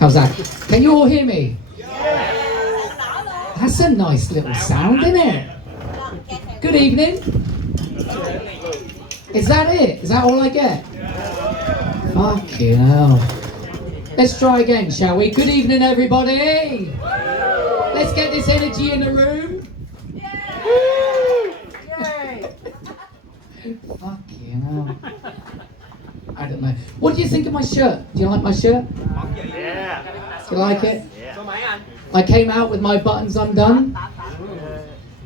How's that? Can you all hear me? That's a nice little sound, isn't it? Good evening. Is that it? Is that all I get? Fucking hell. Let's try again, shall we? Good evening, everybody. Let's get this energy in the room. Fucking hell. I don't know. What do you think of my shirt? Do you like my shirt? Yeah. Do you like it? I came out with my buttons undone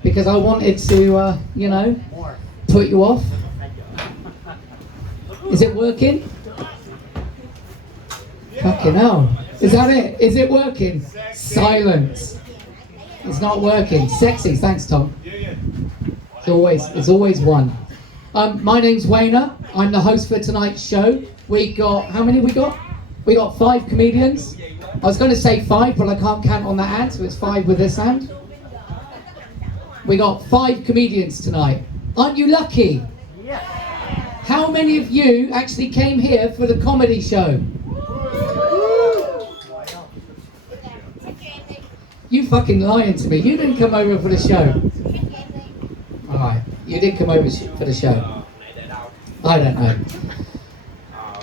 because I wanted to, you know, put you off. Is it working? Fucking hell. Is that it? Is it working? Silence. It's not working. Sexy. Thanks, Tom. It's always one. My name's Wayner. I'm the host for tonight's show. We got, how many we got? We got 5 comedians. I was going to say 5, but I can't count on that hand, so it's 5 with this hand. We got 5 comedians tonight. Aren't you lucky? How many of you actually came here for the comedy show? You fucking lying to me. You didn't come over for the show. Alright, you did come over for the show. I don't know.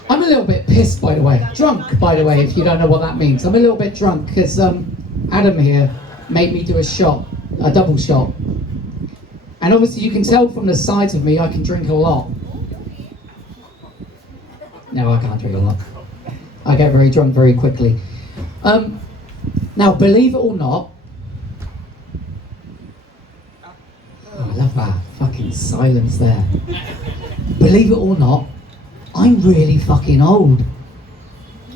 I'm a little bit pissed, by the way. Drunk, by the way, if you don't know what that means. I'm a little bit drunk because Adam here made me do a double shot. And obviously you can tell from the sides of me I can drink a lot. No, I can't drink a lot. I get very drunk very quickly. Now, believe it or not, oh, I love that fucking silence there. Believe it or not, I'm really fucking old.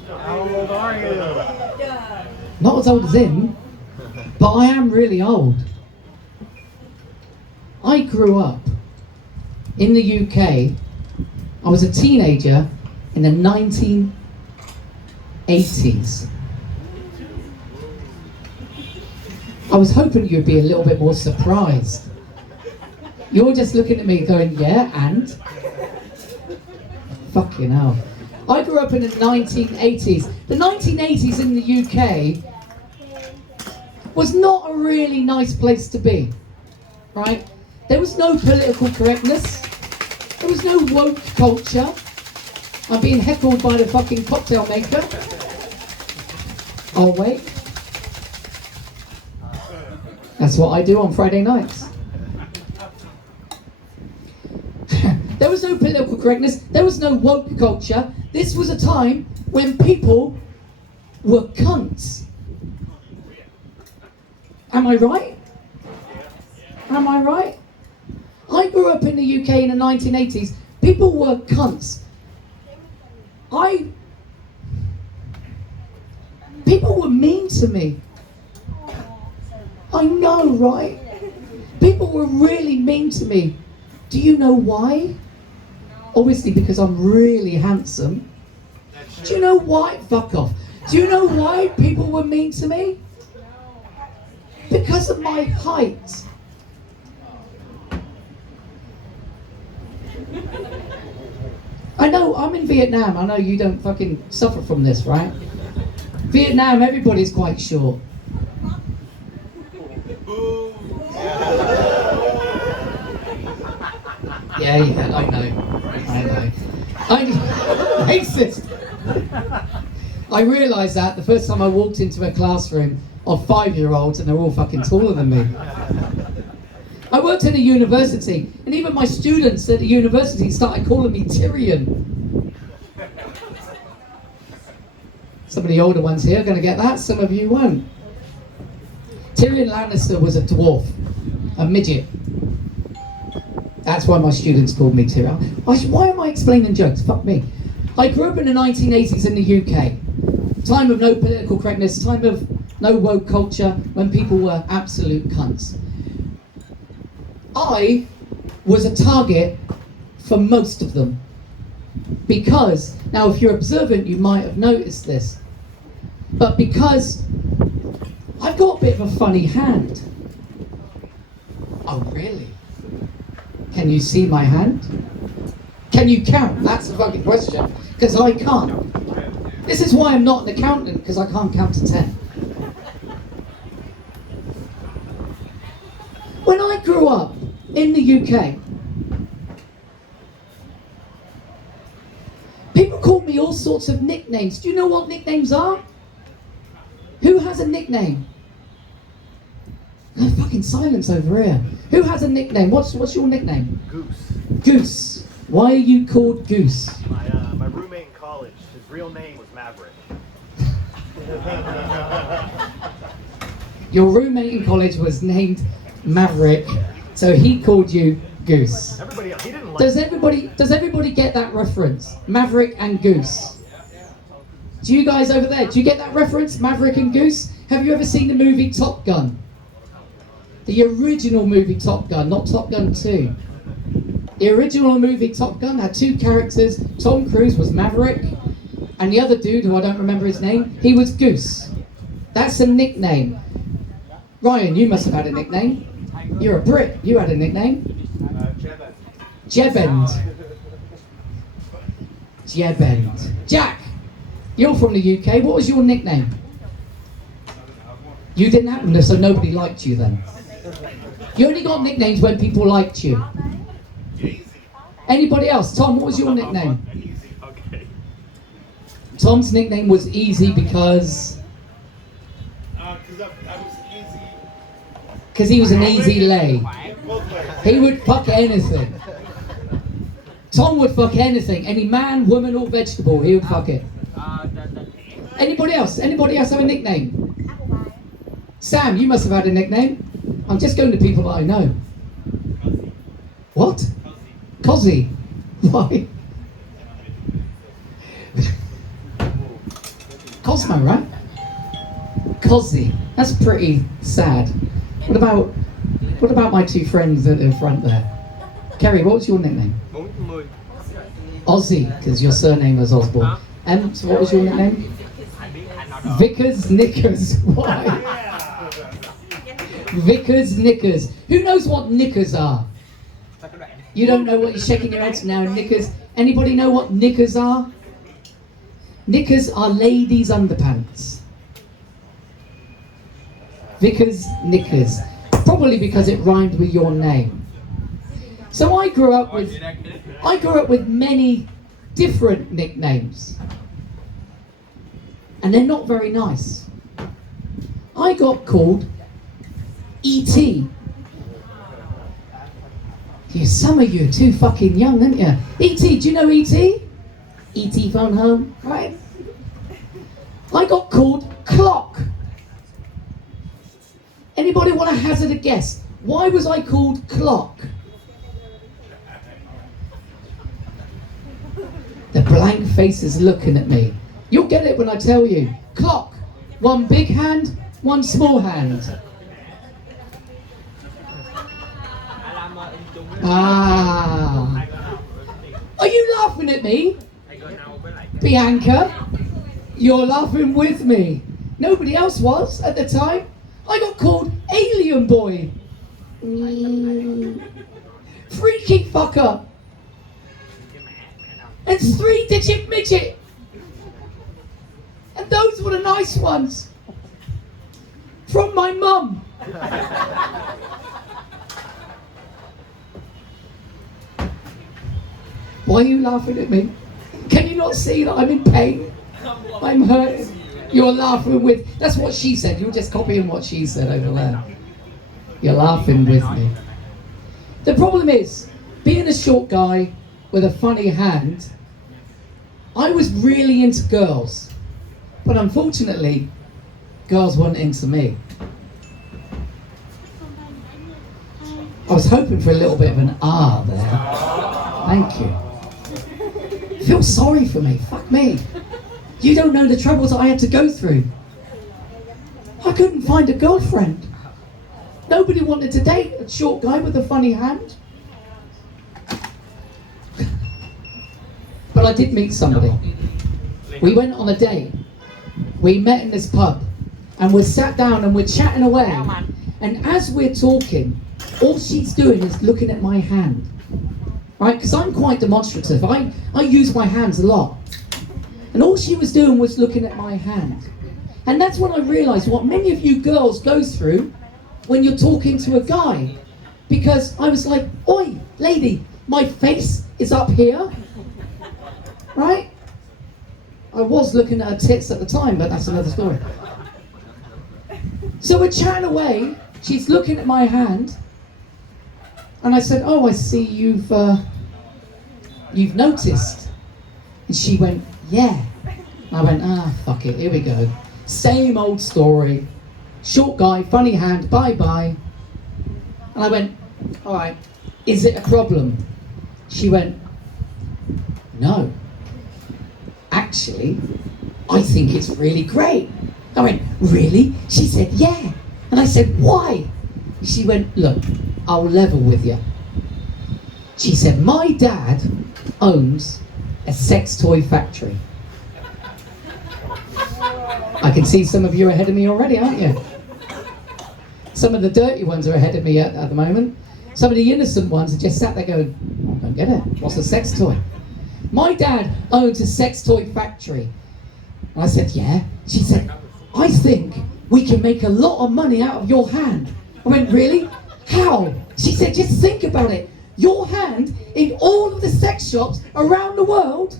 How old are you? Not as old as him, but I am really old. I grew up in the UK. I was a teenager in the 1980s. I was hoping you'd be a little bit more surprised. You're just looking at me going, yeah, and? Fucking hell. I grew up in the 1980s. The 1980s in the UK was not a really nice place to be, right? There was no political correctness. There was no woke culture. I'm being heckled by the fucking cocktail maker. Oh, wait. That's what I do on Friday nights. There was no political correctness. There was no woke culture. This was a time when people were cunts. Am I right? Am I right? I grew up in the UK in the 1980s. People were cunts. People were mean to me. I know, right? People were really mean to me. Do you know why? Obviously because I'm really handsome. Do you know why? Fuck off. Do you know why people were mean to me? Because of my height. I know, I'm in Vietnam. I know you don't fucking suffer from this, right? Vietnam, everybody's quite short. Yeah, I know. I'm racist. I realised that the first time I walked into a classroom of 5-year-olds and they're all fucking taller than me. I worked in a university, and even my students at the university started calling me Tyrion. Some of the older ones here are going to get that, some of you won't. Tyrion Lannister was a dwarf, a midget. That's why my students called me Tyrion. Why am I explaining jokes? Fuck me. I grew up in the 1980s in the UK. Time of no political correctness, time of no woke culture, when people were absolute cunts. I was a target for most of them. Because, now if you're observant you might have noticed this, but because I've got a bit of a funny hand. Oh really? Can you see my hand? Can you count? That's the fucking question. Because I can't. This is why I'm not an accountant, because I can't count to 10. When I grew up in the UK, people called me all sorts of nicknames. Do you know what nicknames are? Who has a nickname? No fucking silence over here. Who has a nickname? What's your nickname? Goose. Goose. Why are you called Goose? My roommate in college, his real name was Maverick. Your roommate in college was named Maverick, so he called you Goose. Everybody else, he didn't like Does everybody get that reference? Maverick and Goose. Do you guys over there, do you get that reference? Maverick and Goose? Have you ever seen the movie Top Gun? The original movie Top Gun, not Top Gun 2. The original movie Top Gun had two characters. Tom Cruise was Maverick, and the other dude, who I don't remember his name, he was Goose. That's a nickname. Ryan, you must have had a nickname. You're a Brit. You had a nickname. Jebend. Jebend. Jack, you're from the UK. What was your nickname? You didn't have one, so nobody liked you then. You only got nicknames when people liked you. Anybody else? Tom, what was your nickname? Okay. Tom's nickname was Easy because he was an easy lay. He would fuck anything. Tom would fuck anything. Any man, woman or vegetable, he would fuck it. Anybody else? Anybody else have a nickname? Sam, you must have had a nickname. I'm just going to people that I know. What? Cozzy. Why? Cosmo, right? Cozzy. That's pretty sad. What about my two friends at the front there? Kerry, what was your nickname? Ozzy, because your surname was Osborne. So what was your nickname? Vickers Knickers. Why? Vickers Knickers. Who knows what knickers are? You don't know what you're shaking your heads now. Knickers. Anybody know what knickers are? Knickers are ladies' underpants. Vickers Knickers. Probably because it rhymed with your name. So I grew up with many different nicknames. And they're not very nice. I got called E.T. Some of you are too fucking young, aren't you? E.T., do you know E.T.? E.T. phone home, right? I got called Clock. Anybody want to hazard a guess? Why was I called Clock? The blank faces looking at me. You'll get it when I tell you. Clock. One big hand, one small hand. Ah. Are you laughing at me? Bianca? You're laughing with me. Nobody else was at the time. I got called Alien Boy. Freaky fucker. And 3-digit midget. And those were the nice ones. From my mum. Why are you laughing at me? Can you not see that I'm in pain? I'm hurt. You're laughing with... That's what she said. You're just copying what she said over there. You're laughing with me. The problem is, being a short guy with a funny hand, I was really into girls. But unfortunately, girls weren't into me. I was hoping for a little bit of an R there. Thank you. Feel sorry for me. Fuck me. You don't know the troubles I had to go through. I couldn't find a girlfriend. Nobody wanted to date a short guy with a funny hand. But I did meet somebody. We went on a date. We met in this pub. And we sat down and we're chatting away. And as we're talking, all she's doing is looking at my hand. Right? Because I'm quite demonstrative. I use my hands a lot. And all she was doing was looking at my hand. And that's when I realised what many of you girls go through when you're talking to a guy. Because I was like, oi, lady, my face is up here. Right? I was looking at her tits at the time, but that's another story. So we're chatting away. She's looking at my hand. And I said, oh, I see you've noticed. And she went, yeah. I went, fuck it, here we go. Same old story. Short guy, funny hand, bye-bye. And I went, all right, is it a problem? She went, no. Actually, I think it's really great. I went, really? She said, yeah. And I said, why? She went, look, I'll level with you. She said, my dad owns a sex toy factory. I can see some of you ahead of me already, aren't you? Some of the dirty ones are ahead of me at the moment. Some of the innocent ones are just sat there going, I don't get it. What's a sex toy? My dad owns a sex toy factory. And I said, yeah. She said, I think we can make a lot of money out of your hand. I went, really? How? She said, just think about it. Your hand in all of the sex shops around the world,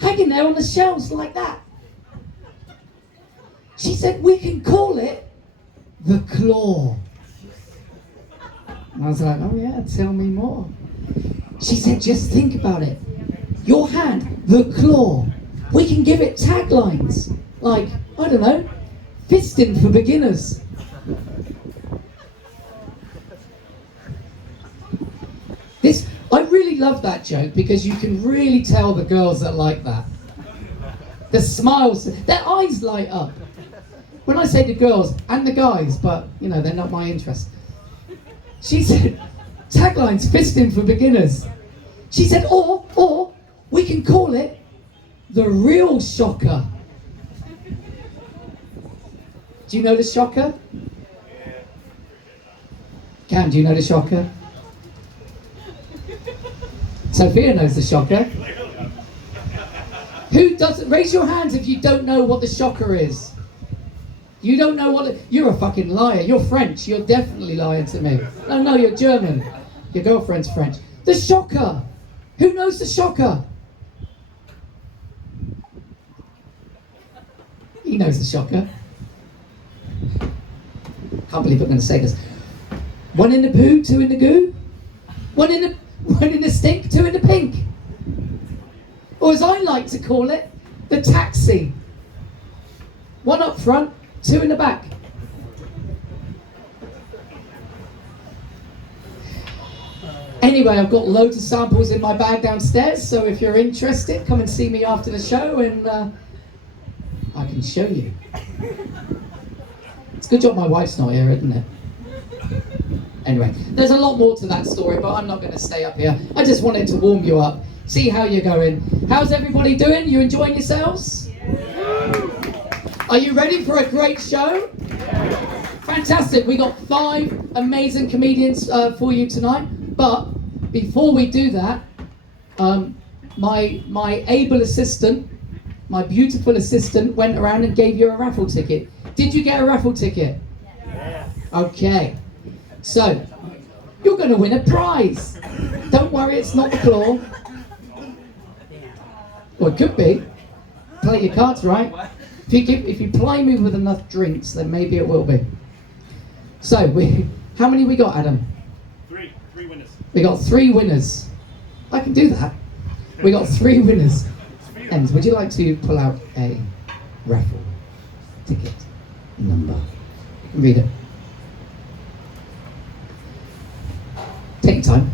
hanging there on the shelves like that. She said, we can call it the claw. And I was like, oh yeah, tell me more. She said, just think about it. Your hand, the claw. We can give it taglines like, I don't know, fisting for beginners. I really love that joke because you can really tell the girls that like that. The smiles, their eyes light up. When I say the girls and the guys, but you know, they're not my interest. She said, taglines, fisting for beginners. She said, or we can call it the real shocker. Do you know the shocker? Cam, do you know the shocker? Sophia knows the shocker. Who doesn't? Raise your hands if you don't know what the shocker is. You don't know what you're a fucking liar. You're French. You're definitely lying to me. No, you're German. Your girlfriend's French. The shocker. Who knows the shocker? He knows the shocker. Can't believe I'm going to say this. One in the poo, two in the goo. One in the stink, two in the pink. Or as I like to call it, the taxi. One up front, two in the back. Anyway, I've got loads of samples in my bag downstairs, so if you're interested, come and see me after the show and I can show you. It's a good job my wife's not here, isn't it? Anyway, there's a lot more to that story, but I'm not going to stay up here. I just wanted to warm you up, see how you're going. How's everybody doing? You enjoying yourselves? Are you ready for a great show? Fantastic. We got 5 amazing comedians for you tonight. But before we do that, my able assistant, my beautiful assistant, went around and gave you a raffle ticket. Did you get a raffle ticket? Yeah. Okay. So, you're going to win a prize. Don't worry, it's not the claw. Well, it could be. Play your cards right. If you play me with enough drinks, then maybe it will be. So, how many we got, Adam? 3 winners. We got 3 winners. I can do that. We got 3 winners. Ems, would you like to pull out a raffle ticket number? Read it. Take your time.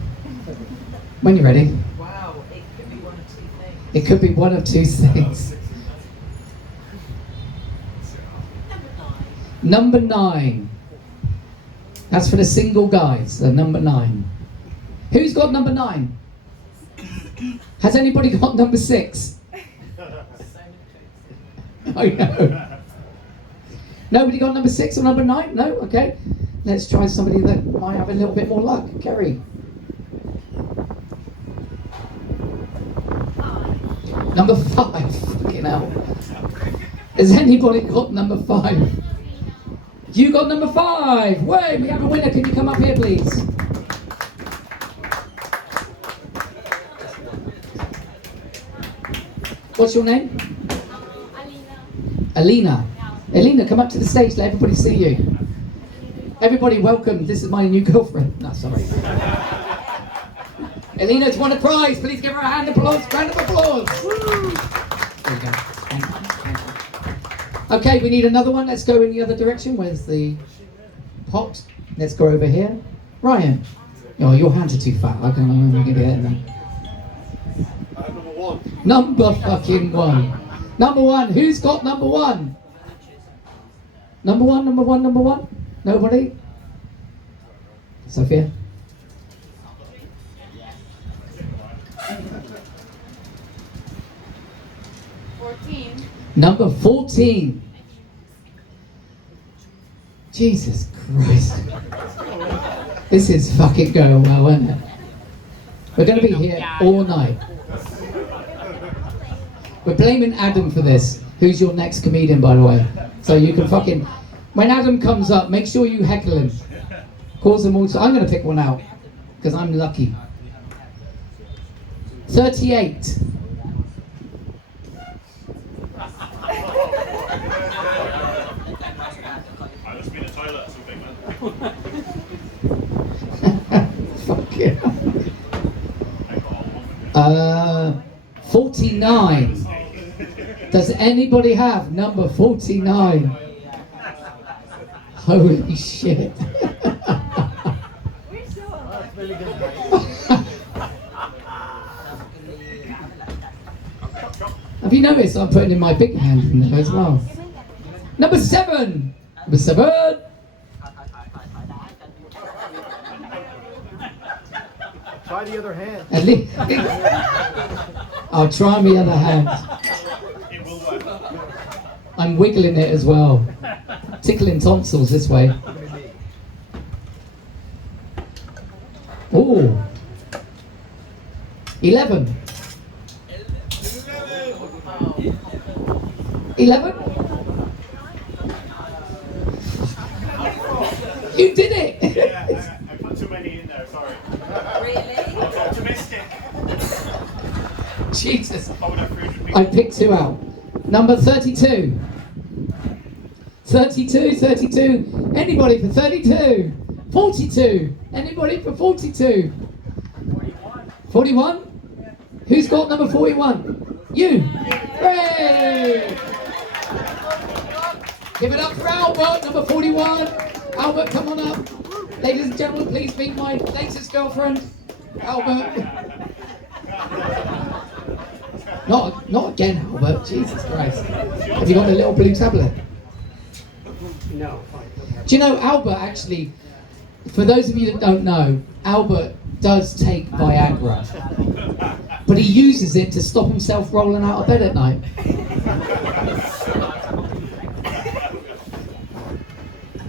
When you're ready. Wow, it could be one of 2 things. It could be one of 2 things. Number 9. That's for the single guys, the number 9. Who's got number 9? Has anybody got number 6? I know. Nobody got number 6 or number 9? No? Okay. Let's try somebody that might have a little bit more luck. Kerry. Number 5. Fucking hell. Has anybody got number 5? You got number 5. Wait, we have a winner. Can you come up here, please? What's your name? Alina. Alina, come up to the stage. Let everybody see you. Everybody, welcome. This is my new girlfriend. No, sorry. Alina's won a prize. Please give her a round of applause. Woo. There you go. Thank you. Okay, we need another one. Let's go in the other direction. Where's the pot? Let's go over here. Ryan. Oh, your hands are too fat. I can't remember to get in there. Number 1. Number fucking 1. Number 1. Who's got number 1? Number 1. Nobody? Sophia? Number 14. Jesus Christ. This is fucking going well, isn't it? We're going to be here all night. We're blaming Adam for this. Who's your next comedian, by the way? So you can fucking... When Adam comes up, make sure you heckle him. Cause them all... I'm going to pick one out. Because I'm lucky. 38. I just been a toilet or something, man. Fuck yeah. 49. Does anybody have number 49? Holy shit. Have you noticed I'm putting in my big hand in there as well? Number 7. Number 7. Try the other hand. At least I'll try my other hand. It will work. I'm wiggling it as well. Tickling tonsils this way. Ooh. 11. 11? You did it! Yeah, I put too many in there, sorry. Really? I'm optimistic. Jesus. I would have 300 people. I picked 2 out. Number 32. 32. Anybody for 32? 42. Anybody for 42? 41. Who's got number 41? You. Hooray! Give it up for Albert, number 41. Albert, come on up. Ladies and gentlemen, please meet my latest girlfriend, Albert. Not again, Albert. Jesus Christ. Have you got the little blue tablet? No. Do you know, Albert actually, for those of you that don't know, Albert does take Viagra. But he uses it to stop himself rolling out of bed at night.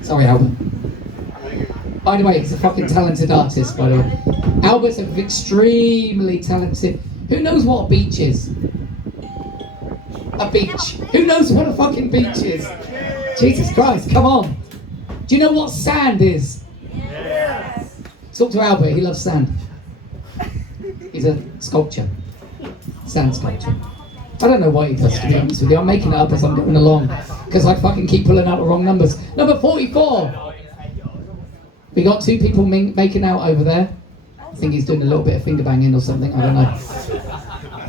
Sorry, Albert. By the way, he's a fucking talented artist, by the way. Albert's extremely talented. Who knows what a beach is? A beach. Who knows what a fucking beach is? Jesus Christ, come on. Do you know what sand is? Yes. Talk to Albert, he loves sand. He's a sculpture. Sand sculpture. I don't know what he does, to be honest with you. I'm making it up as I'm going along. Because I fucking keep pulling out the wrong numbers. Number 44. We got 2 people making out over there. I think he's doing a little bit of finger banging or something. I don't know.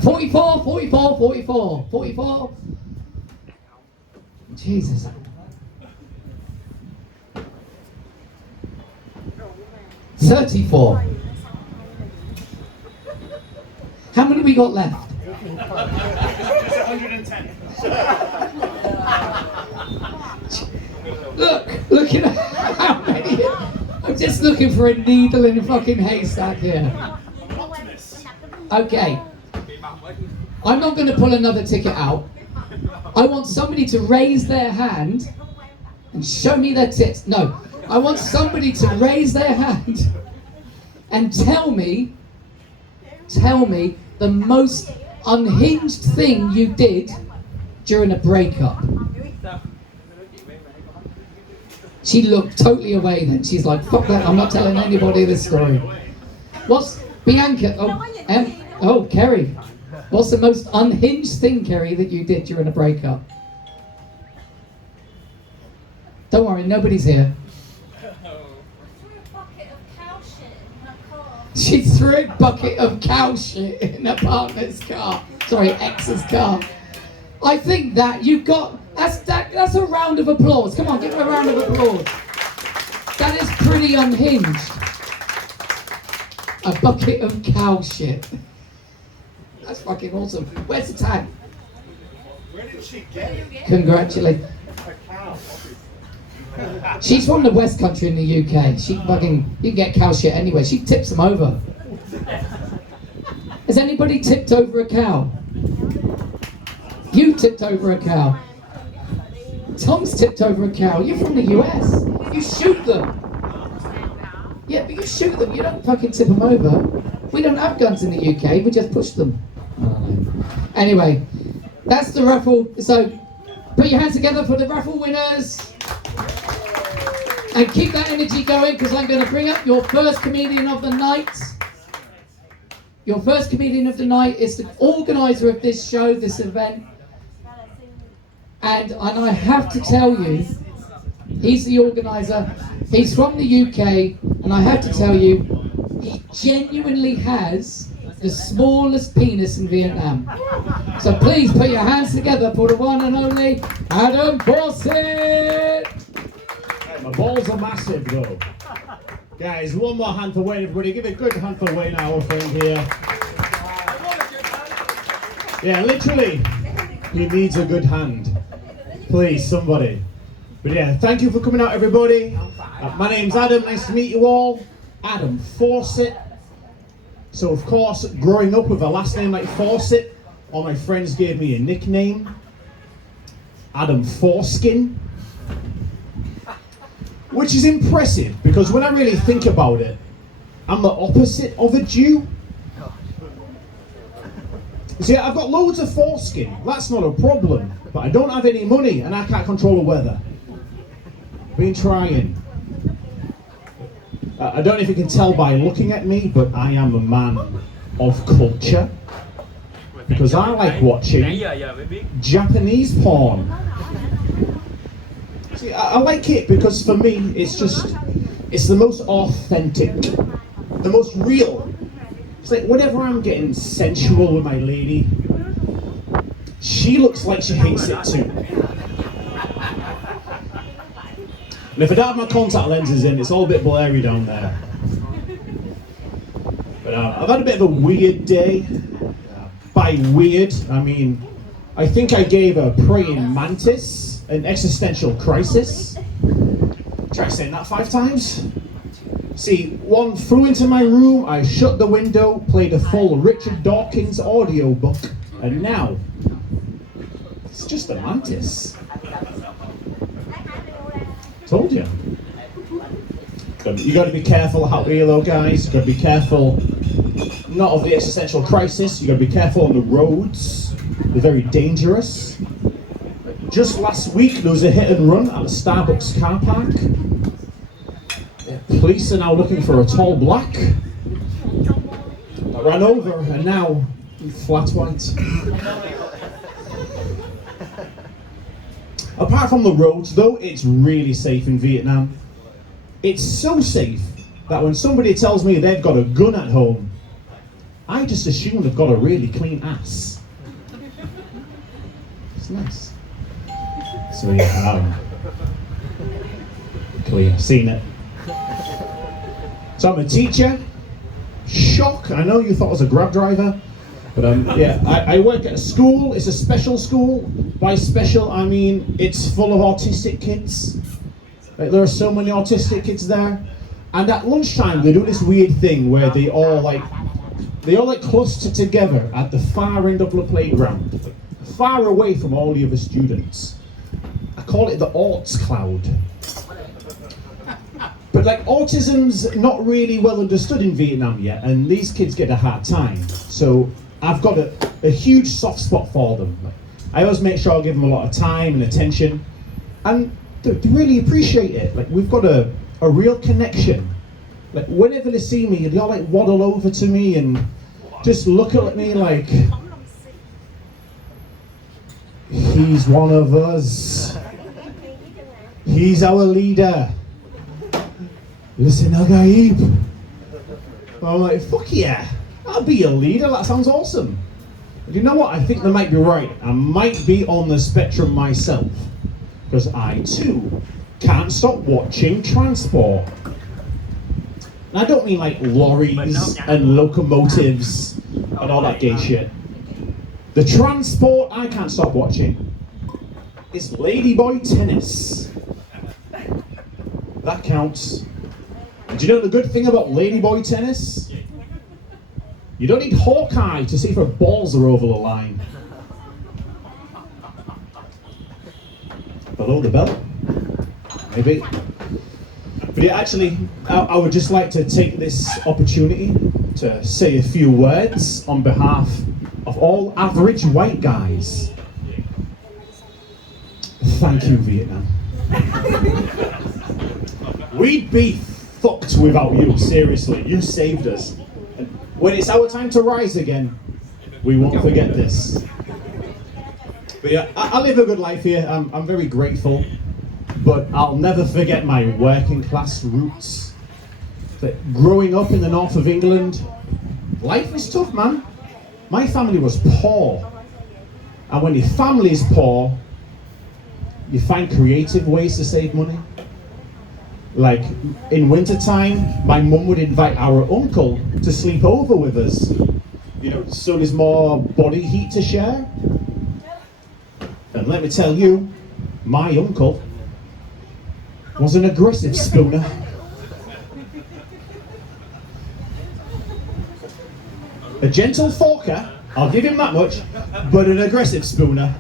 44. 44. Jesus. $34. How many we got left? It's 110. Look at how many. I'm just looking for a needle in a fucking haystack here. I'm an optimist. Okay. I'm not going to pull another ticket out. I want somebody to raise their hand and show me their tits. No. I want somebody to raise their hand and tell me the most unhinged thing you did during a breakup? She looked totally away then. She's like, fuck that, I'm not telling anybody this story. What's, Bianca, oh, Kerry. What's the most unhinged thing, Kerry, that you did during a breakup? Don't worry, nobody's here. She threw a bucket of cow shit in her partner's car. Sorry, ex's car. I think that you've got, that's a round of applause. Come on, give her a round of applause. That is pretty unhinged. A bucket of cow shit. That's fucking awesome. Where's the tag? Where did she get it? Congratulations. A cow. She's from the West Country in the UK. She fucking, you can get cow shit anywhere. She tips them over. Has anybody tipped over a cow? You tipped over a cow. Tom's tipped over a cow. You're from the US. You shoot them. Yeah, but you shoot them. You don't fucking tip them over. We don't have guns in the UK. We just push them. I don't know. Anyway, that's the raffle. So, put your hands together for the raffle winners. And keep that energy going, because I'm going to bring up your first comedian of the night. Your first comedian of the night is the organizer of this show, this event. And I have to tell you, he's the organizer. He's from the UK, and I have to tell you, he genuinely has the smallest penis in Vietnam. So please put your hands together for the one and only Adam Fawcett. My balls are massive though. Guys, one more hand for Wayne, everybody. Give a good hand for Wayne, our friend here. Yeah, literally, he needs a good hand. Please, somebody. But yeah, thank you for coming out, everybody. My name's Adam, nice to meet you all. Adam Fawcett. So of course, growing up with a last name like Fawcett, all my friends gave me a nickname. Adam Foreskin. Which is impressive, because when I really think about it, I'm the opposite of a Jew. You see, I've got loads of foreskin, that's not a problem, but I don't have any money and I can't control the weather. Been trying. I don't know if you can tell by looking at me, but I am a man of culture, because I like watching Japanese porn. See, I like it because for me, it's the most authentic, the most real. It's like whenever I'm getting sensual with my lady, she looks like she hates it too. And if I don't have my contact lenses in, it's all a bit blurry down there. But I've had a bit of a weird day. By weird, I mean, I think I gave a praying mantis an existential crisis. Try saying that 5 times. See, one flew into my room, I shut the window, played a full Richard Dawkins audiobook, and now it's just a mantis. Told you. You got to be careful out here though, guys. You got to be careful, not of the existential crisis. You got to be careful on the roads. They're very dangerous. Just last week there was a hit and run at the Starbucks car park. Police are now looking for a tall black that ran over, and now he's flat white. Apart from the roads though, it's really safe in Vietnam. It's so safe that when somebody tells me they've got a gun at home, I just assume they've got a really clean ass. It's nice. So yeah, clean, seen it. So I'm a teacher. Shock, I know you thought I was a Grab driver, but yeah, I work at a school. It's a special school. By special, I mean it's full of autistic kids. Like, there are so many autistic kids there. And at lunchtime, they do this weird thing where they all cluster together at the far end of the playground, far away from all the other students. I call it the Auts cloud. But like, autism's not really well understood in Vietnam yet, and these kids get a hard time. So I've got to a huge soft spot for them. I always make sure I give them a lot of time and attention, and they really appreciate it. Like, we've got a real connection. Like, whenever they see me, they all like waddle over to me and just look at me like, he's one of us. He's our leader. Listen, Agaib. I'm like, fuck yeah, I'll be your leader, that sounds awesome. But you know what, I think they might be right. I might be on the spectrum myself, because I too can't stop watching transport. And I don't mean like lorries and locomotives and all that gay shit. The transport I can't stop watching is ladyboy tennis. That counts. And do you know the good thing about ladyboy tennis? You don't need Hawkeye to see if her balls are over the line. Below the belt? Maybe. But yeah, actually, I would just like to take this opportunity to say a few words on behalf of all average white guys. Thank you, Vietnam. We'd be fucked without you, seriously. You saved us. And when it's our time to rise again, we won't forget this. But yeah, I live a good life here. I'm very grateful. But I'll never forget my working class roots. But growing up in the north of England, life was tough, man. My family was poor. And when your family is poor, you find creative ways to save money. Like, in wintertime, my mum would invite our uncle to sleep over with us. You know, so there's more body heat to share. And let me tell you, my uncle was an aggressive spooner. A gentle forker, I'll give him that much, but an aggressive spooner.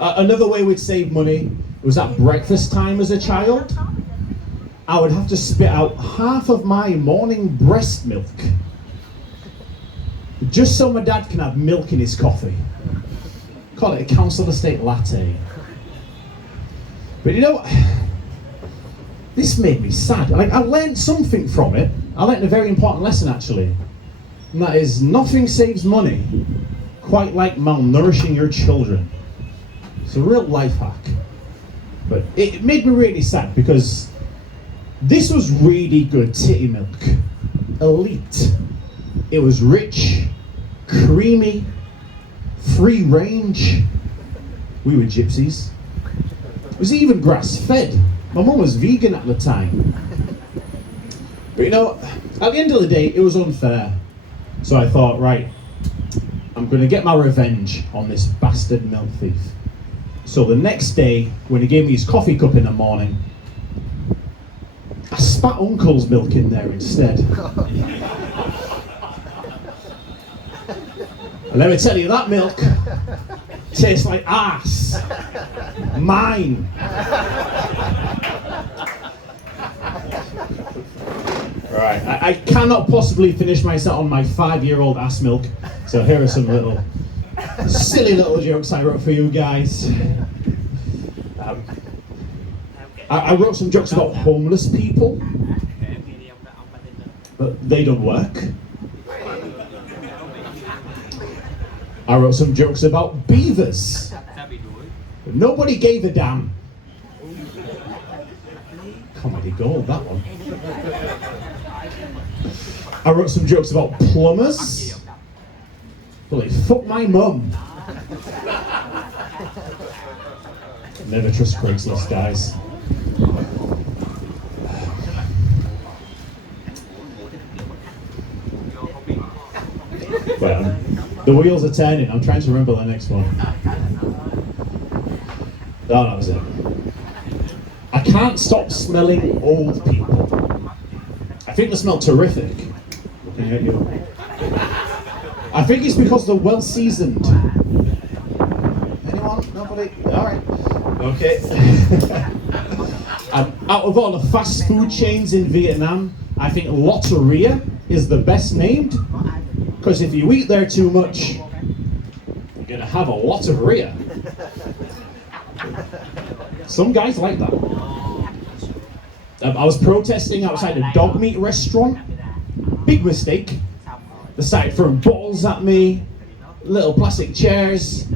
Another way we'd save money was at breakfast time as a child. I would have to spit out half of my morning breast milk, just so my dad can have milk in his coffee. Call it a council estate latte. But you know, this made me sad. Like, I learned something from it. I learned a very important lesson, actually. And that is, nothing saves money quite like malnourishing your children. It's a real life hack. But it made me really sad because this was really good titty milk. Elite. It was rich, creamy, free range. We were gypsies. It was even grass-fed. My mum was vegan at the time. But you know, at the end of the day, it was unfair. So I thought, right, I'm going to get my revenge on this bastard milk thief. So the next day, when he gave me his coffee cup in the morning, I spat Uncle's milk in there instead. And let me tell you, that milk tastes like ass. Mine. Right, I cannot possibly finish myself on my 5-year-old ass milk. So here are some little silly little jokes I wrote for you guys. I wrote some jokes about homeless people, but they don't work. I wrote some jokes about beavers, but nobody gave a damn. Comedy gold, that one. I wrote some jokes about plumbers, but they fucked my mum. Never trust Craigslist, guys. But the wheels are turning. I'm trying to remember the next one. Oh, that was it. I can't stop smelling old people. I think they smell terrific. Looking at you. I think it's because they're well seasoned. Anyone? Nobody? Alright. Okay. Out of all the fast food chains in Vietnam, I think Lotteria is the best named. Because if you eat there too much, you're gonna have a lot of rhea. Some guys like that. I was protesting outside a dog meat restaurant. Big mistake. They started throwing bottles at me, little plastic chairs.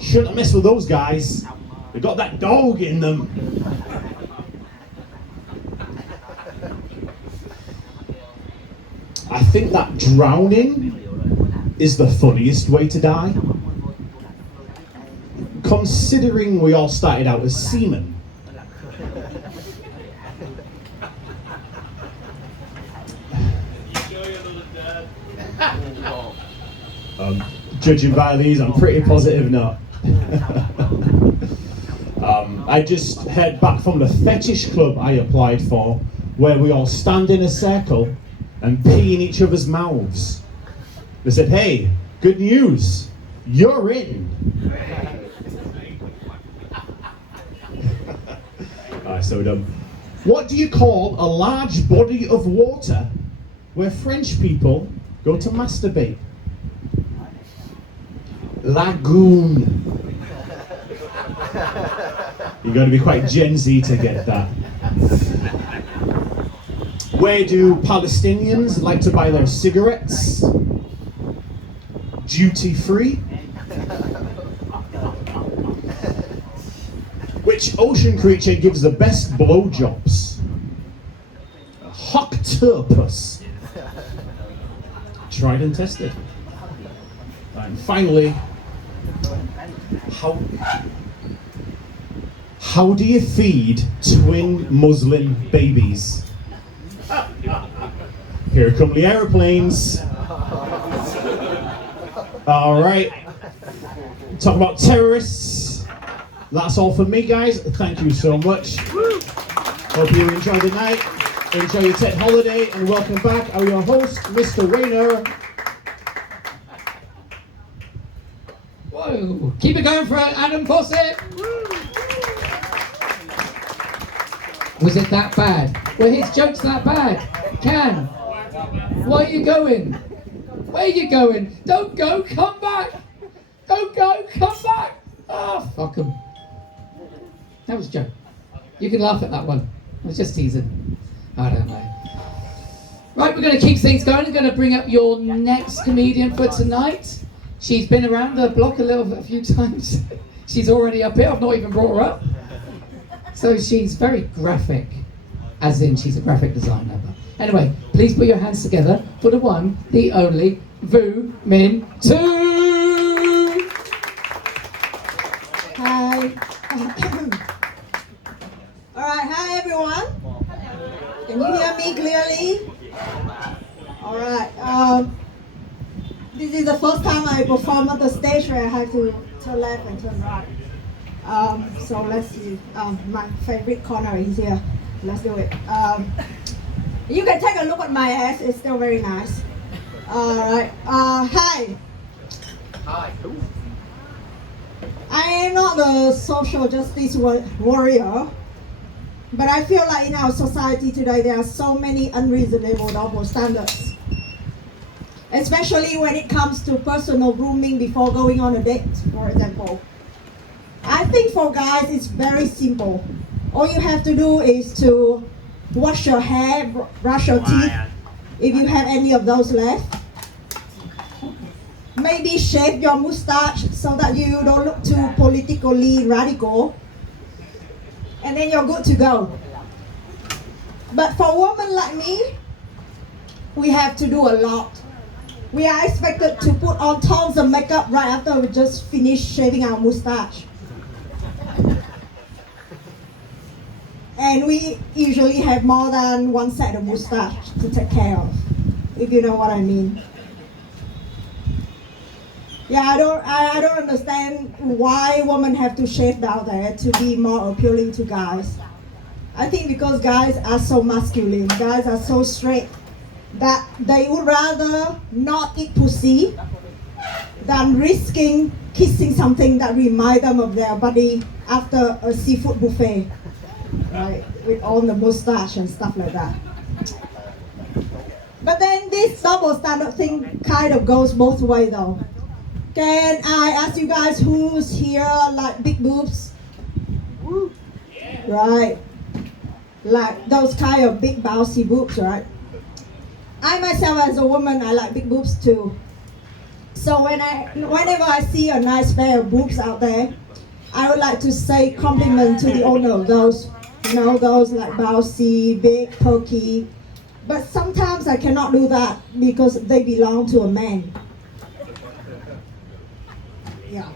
Shouldn't have messed with those guys. They got that dog in them. I think that drowning is the funniest way to die. Considering we all started out as seamen. Judging by these, I'm pretty positive not. I just heard back from the fetish club I applied for, where we all stand in a circle and pee in each other's mouths. They said, hey, good news, you're in. So dumb. What do you call a large body of water where French people go to masturbate? Lagoon. You got to be quite Gen Z to get that. Where do Palestinians like to buy their cigarettes? Duty free. Which ocean creature gives the best blowjobs? A octopus. Tried and tested. And finally, how do you feed twin Muslim babies? Here come the airplanes. All right. Talk about terrorists. That's all from me, guys. Thank you so much. Hope you enjoy the night. Enjoy your Tet holiday, and welcome back. I'm your host, Mr. Rayner. Whoa! Keep it going for Adam Fawcett. Was it that bad? Were his jokes that bad? Can? Where are you going? Where are you going? Don't go, come back! Don't go, come back! Ah, oh, fuck him. That was a joke. You can laugh at that one. I was just teasing. I don't know. Right, we're going to keep things going. I'm going to bring up your next comedian for tonight. She's been around the block a few times. She's already up here. I've not even brought her up. So she's very graphic, as in she's a graphic designer. Anyway, please put your hands together for the one, the only, Vu Min Tu. Hi. Alright, hi everyone. Can you hear me clearly? Alright. This is the first time I perform on the stage where I have to turn left and turn right. So let's see. My favorite corner is here. Let's do it. You can take a look at my ass. It's still very nice. Alright. Hi. Hi. I am not a social justice warrior, but I feel like in our society today there are so many unreasonable double standards. Especially when it comes to personal grooming before going on a date, for example. I think for guys it's very simple. All you have to do is to wash your hair, brush your teeth, if you have any of those left. Maybe shave your mustache so that you don't look too politically radical. And then you're good to go. But for women like me, we have to do a lot. We are expected to put on tons of makeup right after we just finish shaving our mustache. And we usually have more than one set of mustache to take care of, if you know what I mean. Yeah, I don't understand why women have to shave down there to be more appealing to guys. I think because guys are so masculine, guys are so straight, that they would rather not eat pussy than risking kissing something that reminds them of their body after a seafood buffet, right? With all the mustache and stuff like that. But then this double standard thing kind of goes both ways though. Can I ask you guys who's here like big boobs? Right. Like those kind of big bouncy boobs, right? I myself as a woman, I like big boobs too. So whenever I see a nice pair of boobs out there, I would like to say compliment to the owner of those, those like bouncy, big, perky. But sometimes I cannot do that because they belong to a man. Yeah.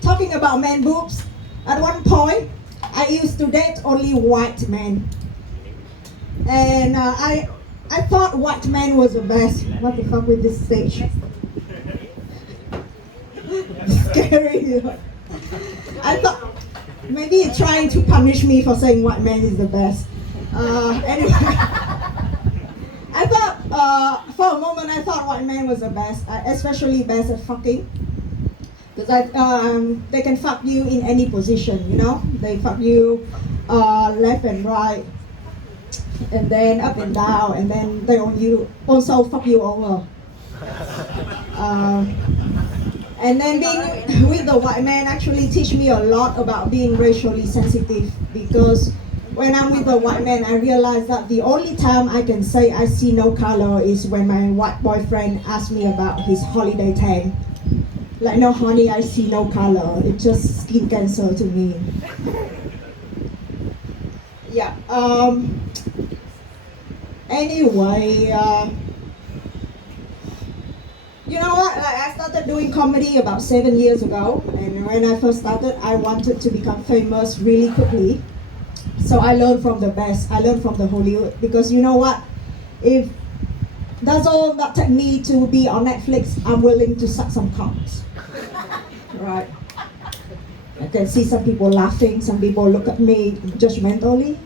Talking about man boobs, at one point, I used to date only white men. And I thought white man was the best. What the fuck with this stage? Scary. I thought maybe you're trying to punish me for saying white man is the best. Anyway, I thought for a moment I thought white man was the best, especially best at fucking. Because they can fuck you in any position, They fuck you left and right, and then up and down, and then they also fuck you over. And then being with the white man actually teach me a lot about being racially sensitive, because when I'm with the white man, I realize that the only time I can say I see no color is when my white boyfriend asks me about his holiday tan. Like, no honey, I see no color. It's just skin cancer to me. Yeah. Anyway, you know what? Like, I started doing comedy about 7 years ago, and when I first started, I wanted to become famous really quickly. So I learned from the best. I learned from the Hollywood, because you know what? If that's all that take me to be on Netflix, I'm willing to suck some cocks. Right? I can see some people laughing, some people look at me judgmentally.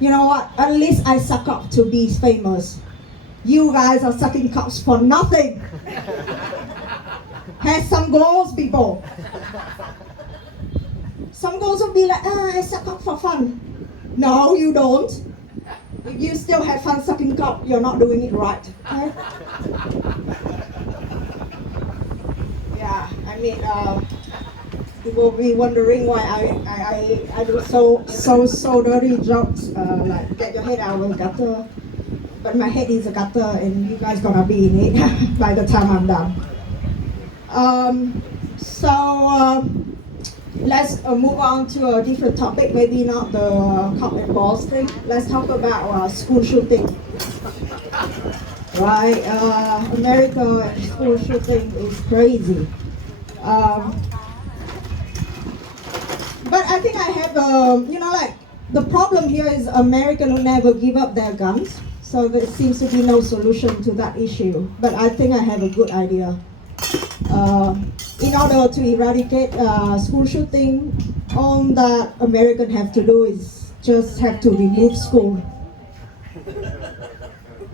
You know what? At least I suck up to be famous. You guys are sucking cocks for nothing. Have some goals, people. Some goals will be like, I suck cock for fun. No, you don't. If you still have fun sucking cock, you're not doing it right. Okay? Yeah, I mean, people will be wondering why I do so dirty jokes, like get your head out of the gutter. But my head is a gutter, and you guys gonna be in it by the time I'm done. Let's move on to a different topic, maybe not the cock and balls thing. Let's talk about school shooting. Right, America school shooting is crazy. But I think I have, the problem here is Americans will never give up their guns. So there seems to be no solution to that issue. But I think I have a good idea. In order to eradicate school shooting, all that Americans have to do is just have to remove school.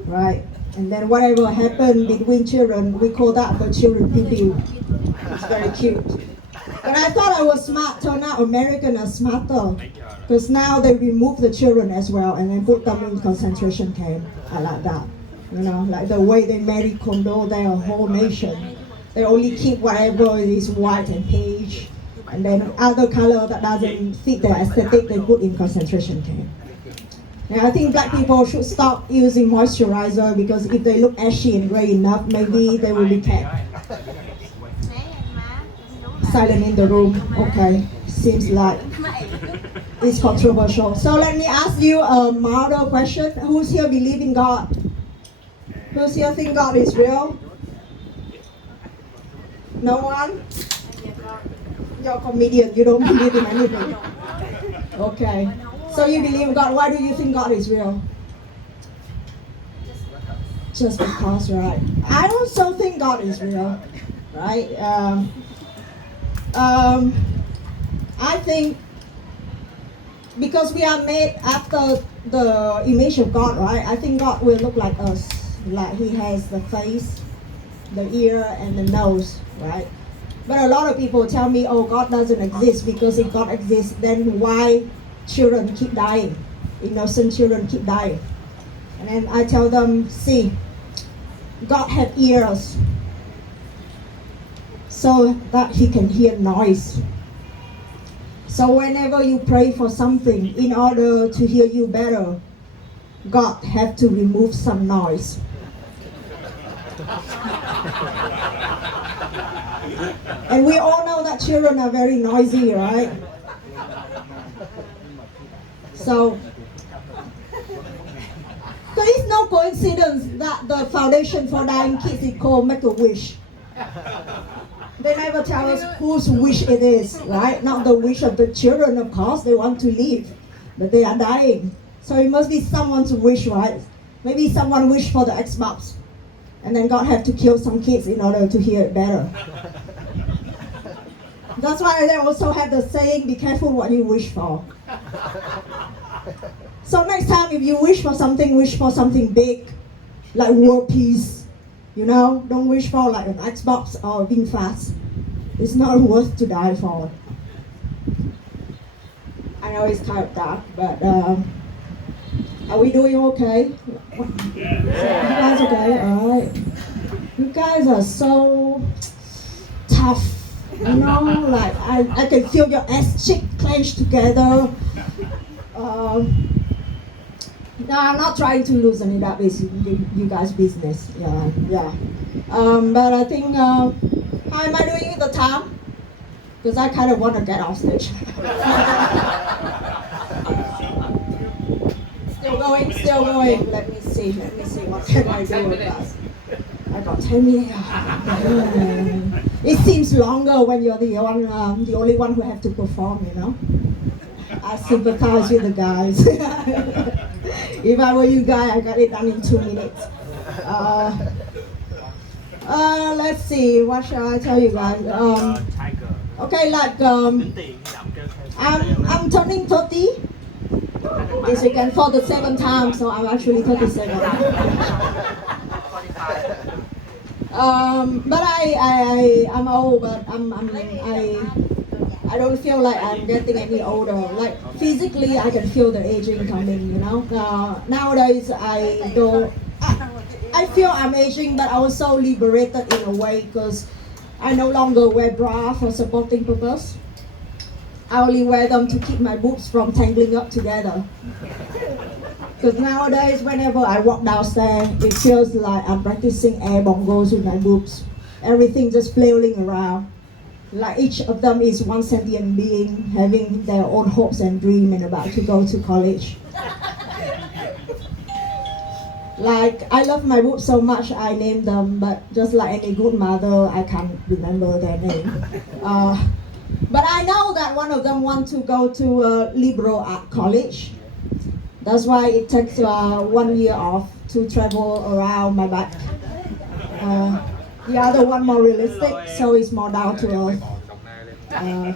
Right? And then whatever happened between children, we call that the children pee-pee. It's very cute. But I thought I was smart. Turned out Americans are smarter, because now they remove the children as well and then put them in concentration camp. I like that. Like the way they Marie Kondo their whole nation. They only keep whatever is white and beige, and then other color that doesn't fit their aesthetic, they put in concentration camp. And I think black people should stop using moisturizer, because if they look ashy and gray enough, maybe they will be kept. Silent in the room. Okay, seems like it's controversial. So let me ask you a model question. Who's here believe in God? Who's here think God is real? No one? You're a comedian, you don't believe in anything. Okay. So you believe in God. Why do you think God is real? Just because, right? I also think God is real, right? I think because we are made after the image of God, right? I think God will look like us. Like He has the face, the ear, and the nose, right? But a lot of people tell me, oh, God doesn't exist, because if God exists, then why children keep dying? Innocent children keep dying. And then I tell them, see, God have ears so that he can hear noise. So whenever you pray for something, in order to hear you better, God have to remove some noise. And we all know that children are very noisy, right? So it's no coincidence that the Foundation for Dying Kids is called Make-A-Wish. They never tell us whose wish it is, right? Not the wish of the children, of course. They want to live, but they are dying. So it must be someone's wish, right? Maybe someone wished for the Xbox, and then God have to kill some kids in order to hear it better. That's why they also have the saying, be careful what you wish for. So next time if you wish for something big, like world peace. You know, don't wish for like an Xbox or being fast. It's not worth to die for. I know it's kind of dark, but are we doing okay? You guys okay? Alright. You guys are so tough. You know, like I can feel your ass cheek clenched together. No, I'm not trying to loosen it up. It's you guys' business. Yeah. But I think, how am I doing with the time? Because I kind of want to get off stage. Still going. Let me see. What can I do with that? I got 10 minutes. It seems longer when you're the only one who have to perform. You know. I sympathize with the guys. If I were you guys, I got it done in 2 minutes. Let's see, what shall I tell you guys? Okay, like I'm turning 30 this weekend for the 7th time, so I'm actually 37. But I'm old, but I don't feel like I'm getting any older. Like physically, I can feel the aging coming. You know. Nowadays, I feel I'm aging, but also liberated in a way because I no longer wear bra for supporting purpose. I only wear them to keep my boobs from tangling up together. Because nowadays, whenever I walk downstairs, it feels like I'm practicing air bongos with my boobs. Everything just flailing around. Like each of them is one sentient being having their own hopes and dreams and about to go to college. Like I love my boobs so much I named them, but just like any good mother, I can't remember their name. But I know that one of them wants to go to a liberal art college. That's why it takes 1 year off to travel around my back. The other one more realistic, so it's more down to earth. Yeah.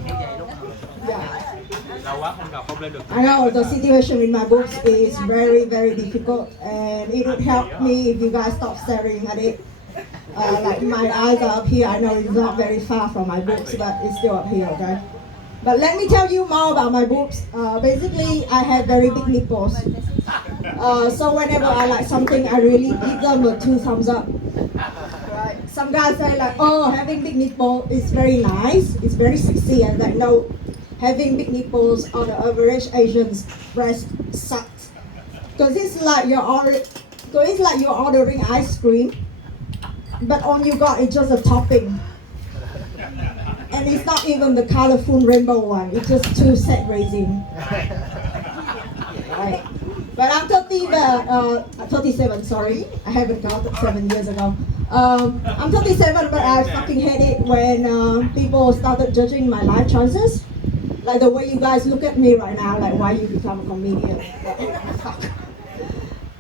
I know the situation with my boobs is very, very difficult, and it would help me if you guys stop staring at it. Like my eyes are up here. I know it's not very far from my boobs, but it's still up here, okay? But let me tell you more about my boobs. Basically, I have very big nipples. So whenever I like something, I really give them a 2 thumbs up. Right? Some guys say like, oh, having big nipple is very nice, it's very sexy, and like, no, having big nipples on the average Asian's breast sucks. Because it's like you're ordering ice cream, but all you got is just a topping. And it's not even the colorful rainbow one, it's just 2 set raising. Right. But I'm 37, sorry. I haven't counted 7 years ago. I'm 37, but I fucking hate it when people started judging my life choices. Like the way you guys look at me right now, like why you become a comedian. Fuck.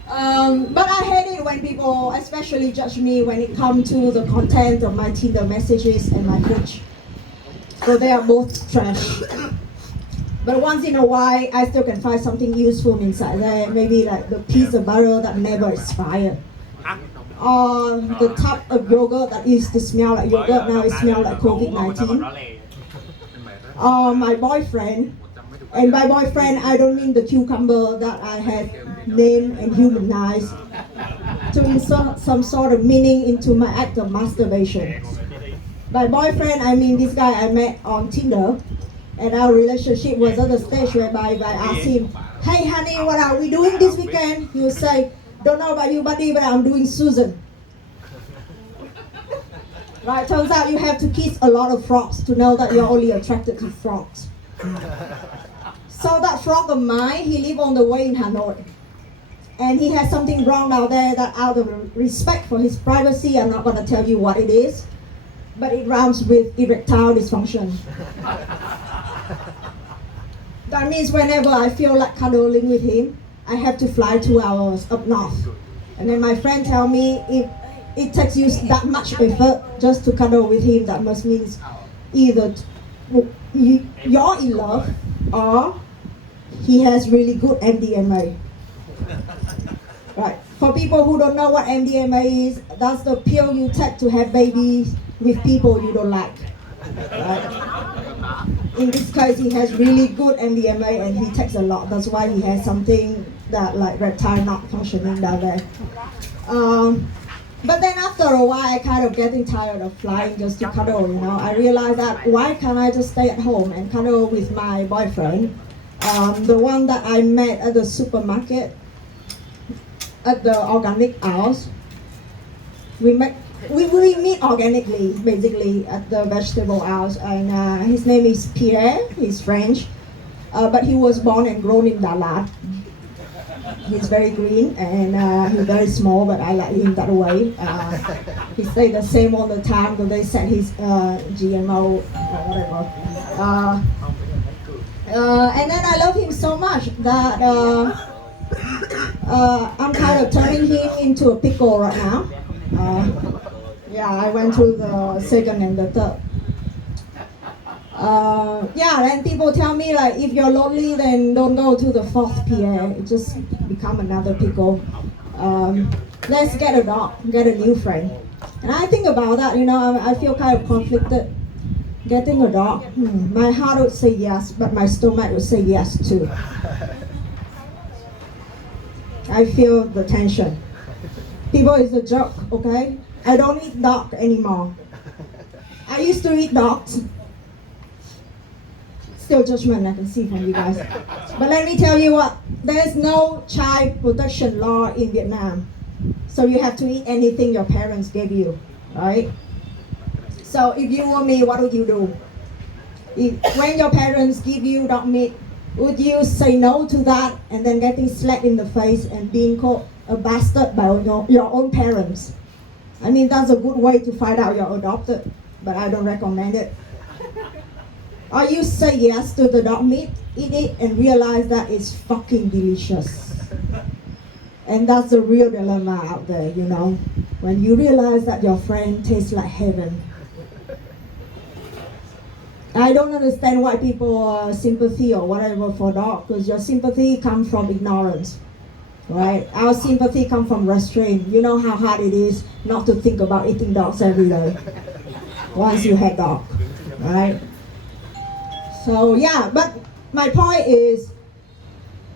But I hate it when people especially judge me when it comes to the content of my Tinder messages and my pitch. So they are both trash. But once in a while, I still can find something useful inside there. Maybe like the piece of butter that never expired. Or the tub of yogurt that used to smell like yogurt, now it smells like COVID-19. Or my boyfriend And by boyfriend, I don't mean the cucumber that I have named and humanized to insert some sort of meaning into my act of masturbation. By boyfriend, I mean this guy I met on Tinder, and our relationship was at the stage whereby if I asked him, "Hey honey, what are we doing this weekend?" He would say, "Don't know about you buddy, but I'm doing Susan." Right, turns out you have to kiss a lot of frogs to know that you're only attracted to frogs. So that frog of mine, he lives on the way in Hanoi. And he has something wrong out there that out of respect for his privacy, I'm not going to tell you what it is. But it rhymes with erectile dysfunction. That means whenever I feel like cuddling with him, I have to fly 2 hours up north. And then my friend tell me if it takes you that much effort just to cuddle with him, that must means either you're in love or he has really good MDMA. Right. For people who don't know what MDMA is, that's the pill you take to have babies with people you don't like. Right? In this case, he has really good MDMA and he takes a lot. That's why he has something that like reptile not functioning down there. But then after a while, I kind of getting tired of flying just to cuddle, you know. I realized that why can't I just stay at home and cuddle with my boyfriend? The one that I met at the supermarket, at the organic house. We meet organically, basically, at the vegetable house. And his name is Pierre, he's French. But he was born and grown in Dalat. He's very green and he's very small, but I like him that way. He stayed the same all the time, but they said he's GMO or whatever. And then I love him so much that I'm kind of turning him into a pickle right now. Yeah, I went through the second and the third. Yeah, and people tell me like, if you're lonely, then don't go to the fourth PA. Just become another pickle. Let's get a dog, get a new friend. And I think about that, you know, I feel kind of conflicted. Getting a dog, my heart would say yes, but my stomach would say yes too. I feel the tension. People, is a joke, okay? I don't eat dog anymore. I used to eat dogs. Still judgment I can see from you guys. But let me tell you what, there's no child protection law in Vietnam. So you have to eat anything your parents gave you, right? So if you were me, what would you do? When your parents give you dog meat, would you say no to that and then getting slapped in the face and being called a bastard by your own parents? I mean, that's a good way to find out you're adopted, but I don't recommend it. Or you say yes to the dog meat, eat it, and realize that it's fucking delicious. And that's the real dilemma out there, you know. When you realize that your friend tastes like heaven. I don't understand why people sympathy or whatever for dog, because your sympathy comes from ignorance, right? Our sympathy comes from restraint. You know how hard it is not to think about eating dogs every day once you had dog, right? So yeah, but my point is,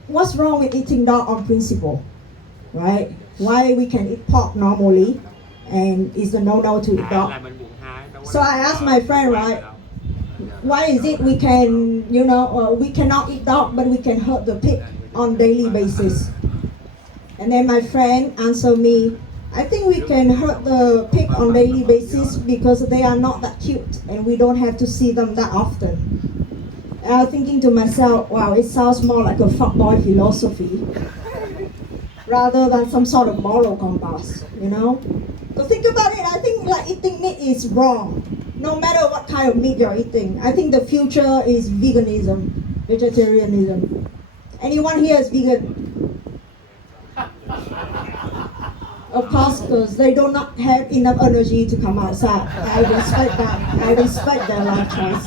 what's wrong with eating dog on principle, right? Why we can eat pork normally, and it's a no-no to eat dog. So I asked my friend, right, why is it we can, you know, we cannot eat dog, but we can hurt the pig on daily basis? And then my friend answered me, I think we can hurt the pig on daily basis because they are not that cute, and we don't have to see them that often. And I was thinking to myself, wow, it sounds more like a fuckboy philosophy rather than some sort of moral compass, you know? So think about it, I think like eating meat is wrong, no matter what kind of meat you're eating. I think the future is veganism, vegetarianism. Anyone here is vegan? Of course, because they do not have enough energy to come outside. I respect that. I respect their life choice.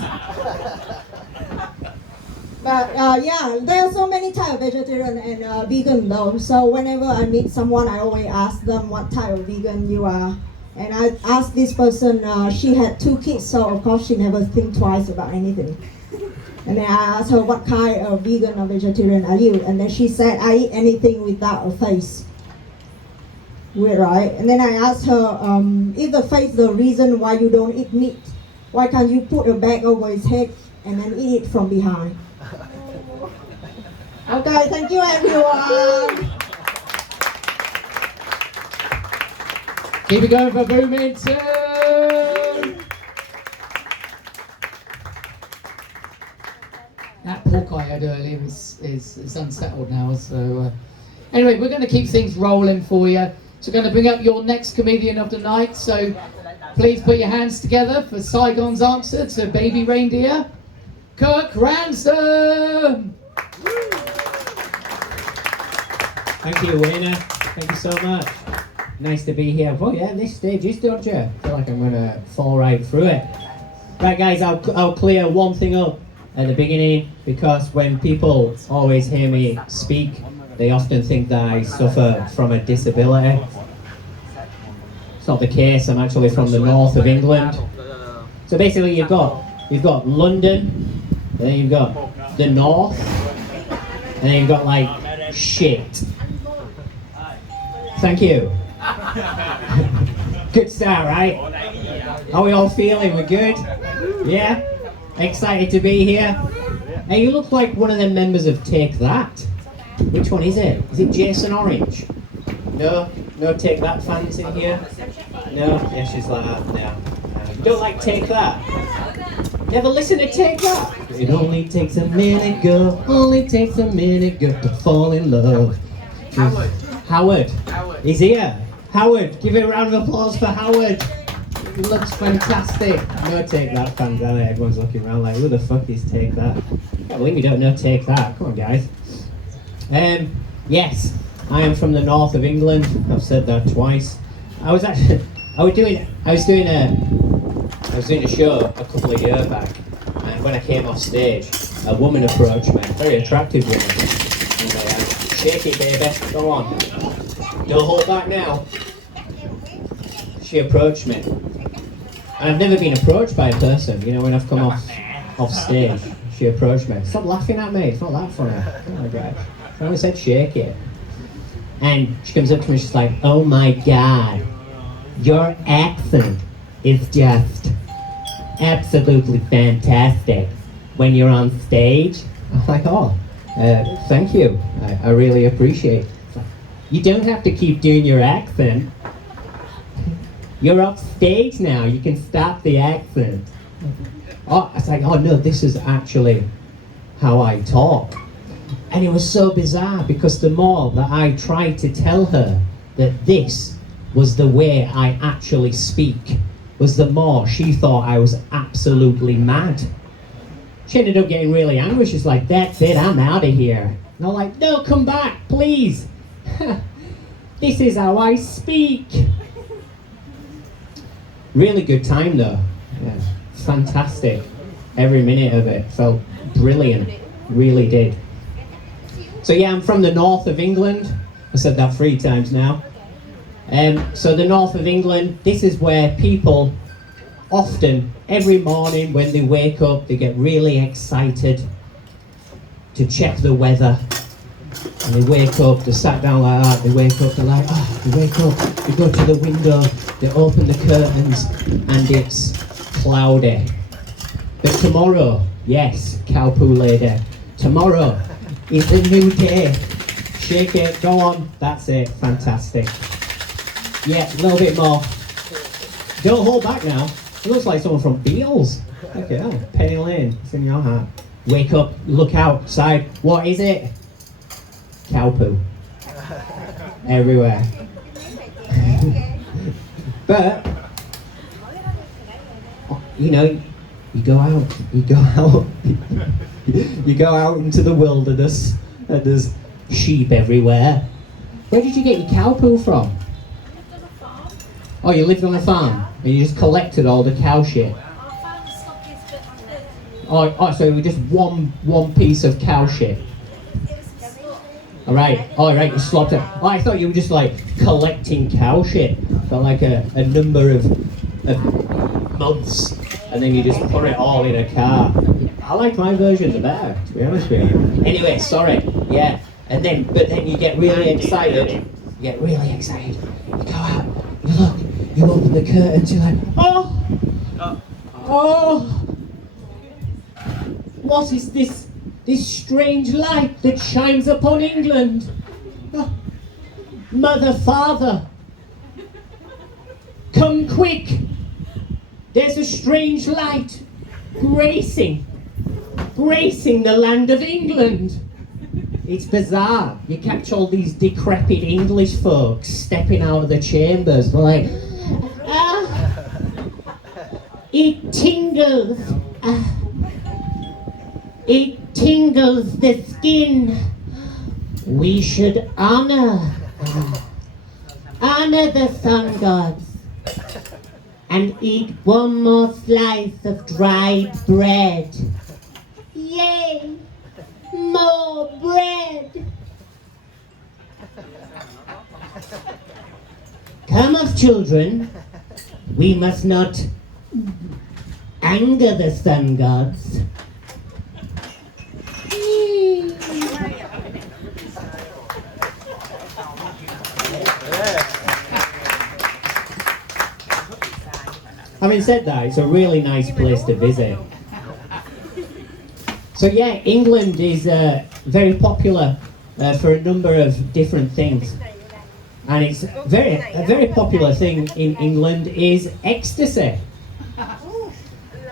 But yeah, there are so many types of vegetarian and vegan though. So whenever I meet someone, I always ask them what type of vegan you are. And I asked this person, she had 2 kids, so of course she never think twice about anything. And then I asked her what kind of vegan or vegetarian are you? And then she said, I eat anything without a face. Weird, right? And then I asked her, if the face the reason why you don't eat meat, why can't you put a bag over his head and then eat it from behind? Okay, thank you everyone. Keep it going for Bloomington. That pork I had earlier is unsettled now. So anyway, we're going to keep things rolling for you. So we're going to bring up your next comedian of the night. So please put your hands together for Saigon's answer to Baby Reindeer, Kirk Ransom. Thank you, Wayne. Thank you so much. Nice to be here. Oh yeah, this stage is dodgy. I feel like I'm gonna fall right through it. Right, guys, I'll clear one thing up at the beginning, because when people always hear me speak, they often think that I suffer from a disability. It's not the case. I'm actually from the north of England. So basically, you've got London, and then you've got the north, and then you've got like shit. Thank you. Good start, right? How are we all feeling? We're good? Yeah? Excited to be here? Hey, you look like one of the members of Take That. Which one is it? Is it Jason Orange? No? No Take That fans in here? No? Yeah, she's like that. No. You don't like Take That? Never listen to Take That? It only takes a minute, girl. Only takes a minute, girl, to fall in love. Howard. He's here. Howard, give a round of applause for Howard. He looks fantastic. No Take That fans, are there? Everyone's looking around like, who the fuck is Take That? I can't believe you don't know Take That. Come on, guys. Yes, I am from the north of England. I've said that twice. I was doing a show a couple of years back, and when I came off stage, a woman approached me, a very attractive woman, and shake it, baby, go on. Don't hold back now. She approached me. And I've never been approached by a person, you know, when I've come off stage. She approached me. Stop laughing at me, it's not that funny. Oh my god. I only said shake it. And she comes up to me, she's like, oh my god, your accent is just absolutely fantastic when you're on stage. I'm like, oh, thank you. I really appreciate it. You don't have to keep doing your accent. You're off stage now, you can stop the accent. Oh, I was like, oh no, this is actually how I talk. And it was so bizarre, because the more that I tried to tell her that this was the way I actually speak, was the more she thought I was absolutely mad. She ended up getting really angry. She's like, that's it, I'm out of here. And I'm like, no, come back, please. This is how I speak. Really good time though. Yeah, fantastic. Every minute of it felt brilliant. Really did. So yeah, I'm from the north of England. I said that 3 times now. So the north of England, this is where people often, every morning when they wake up, they get really excited to check the weather. And they wake up, they sat down like that, they wake up, they're like, oh, they wake up, they go to the window, they open the curtains, and it's cloudy. But tomorrow, yes, cow poo lady, tomorrow is a new day. Shake it, go on, that's it, fantastic. Yeah, a little bit more. Don't hold back now. It looks like someone from Beatles. Okay, oh, Penny Lane, it's in your heart. Wake up, look outside, what is it? Cow poo. Everywhere. But, you know, you go out into the wilderness, and there's sheep everywhere. Where did you get your cow poo from? Oh, you lived on a farm, and you just collected all the cow shit. Oh, so it was just one piece of cow shit. All right, you slopped it. Oh, I thought you were just like collecting cow shit for like a number of months, and then you just put it all in a car. I like my version the better, to be honest with you. Anyway, sorry. Yeah. But then you get really excited. You get really excited. You go out, you look, you open the curtains, you're like, oh, what is this strange light that shines upon England? Oh, Mother, Father, come quick. There's a strange light gracing the land of England. It's bizarre. You catch all these decrepit English folks stepping out of the chambers. They're like, it tingles. It tingles the skin. We should honor the sun gods and eat one more slice of dried bread. Yay! More bread! Come off, children. We must not anger the sun gods. Having said that, it's a really nice place to visit. So yeah, England is very popular for a number of different things. And it's a very popular thing in England is ecstasy.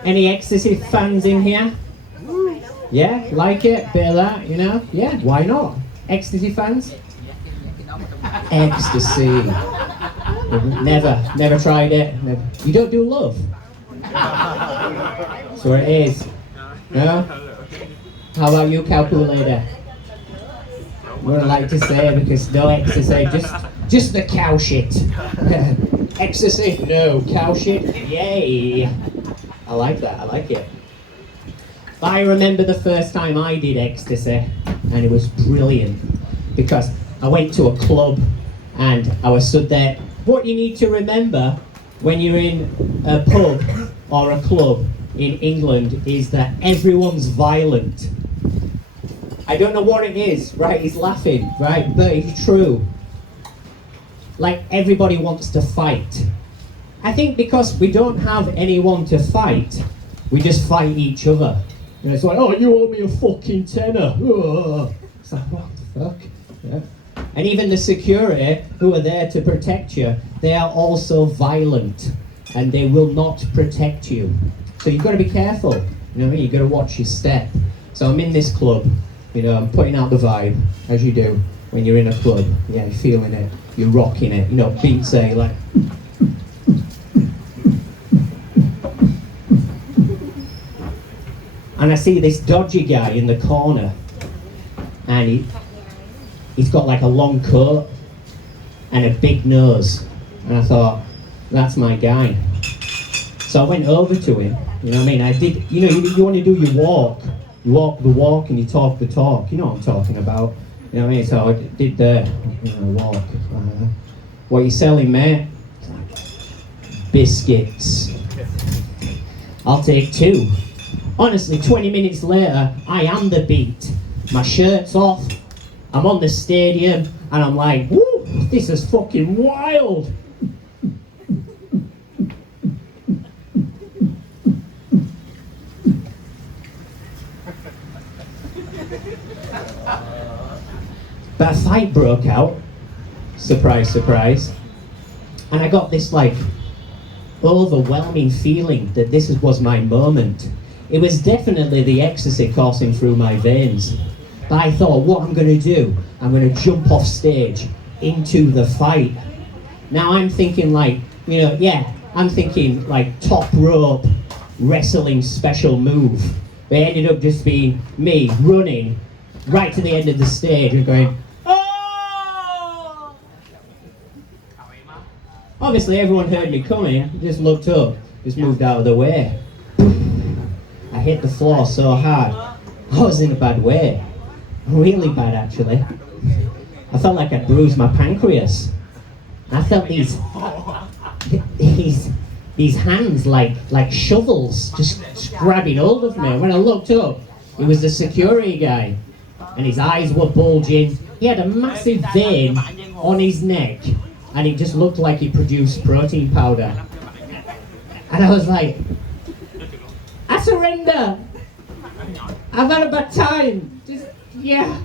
Any ecstasy fans in here? Yeah, like it, bit of that, you know? Yeah, why not? Ecstasy fans? Ecstasy. Never tried it. Never. You don't do love? That's where it is. No? How about you, calculator? What I like to say, because no ecstasy, just the cow shit. Ecstasy? No. Cow shit? Yay. I like that, I like it. I remember the first time I did ecstasy, and it was brilliant, because I went to a club, and I was stood there. What you need to remember when you're in a pub or a club in England is that everyone's violent. I don't know what it is, right? He's laughing, right? But it's true. Like, everybody wants to fight. I think because we don't have anyone to fight, we just fight each other. And it's like, oh, you owe me a fucking tenner. Ugh. It's like, what the fuck? Yeah. And even the security who are there to protect you, they are also violent. And they will not protect you. So you've got to be careful. You know what I mean? You've got to watch your step. So I'm in this club. You know, I'm putting out the vibe, as you do when you're in a club. Yeah, you're feeling it. You're rocking it. You know, beats say like... And I see this dodgy guy in the corner. And he's got like a long coat and a big nose. And I thought, that's my guy. So I went over to him. You know what I mean? I did, you know, you want to do your walk. You walk the walk and you talk the talk. You know what I'm talking about. You know what I mean? So I did the walk. What are you selling, mate? Biscuits. I'll take 2. Honestly, 20 minutes later, I am the beat. My shirt's off. I'm on the stadium and I'm like, woo, this is fucking wild. But a fight broke out, surprise, surprise, and I got this like overwhelming feeling that this was my moment. It was definitely the ecstasy coursing through my veins. But I thought, what I'm going to do, I'm going to jump off stage into the fight. Now I'm thinking like, you know, yeah, I'm thinking like top rope wrestling special move. But it ended up just being me running right to the end of the stage and going, oh! Obviously everyone heard me coming, just looked up, just moved out of the way. I hit the floor so hard, I was in a bad way. Really bad actually. I felt like I'd bruised my pancreas. I felt these these hands like shovels, just grabbing hold of me. When I looked up, it was the security guy, and his eyes were bulging. He had a massive vein on his neck, and it just looked like he produced protein powder. And I was like, I surrender. I've had a bad time. Yeah.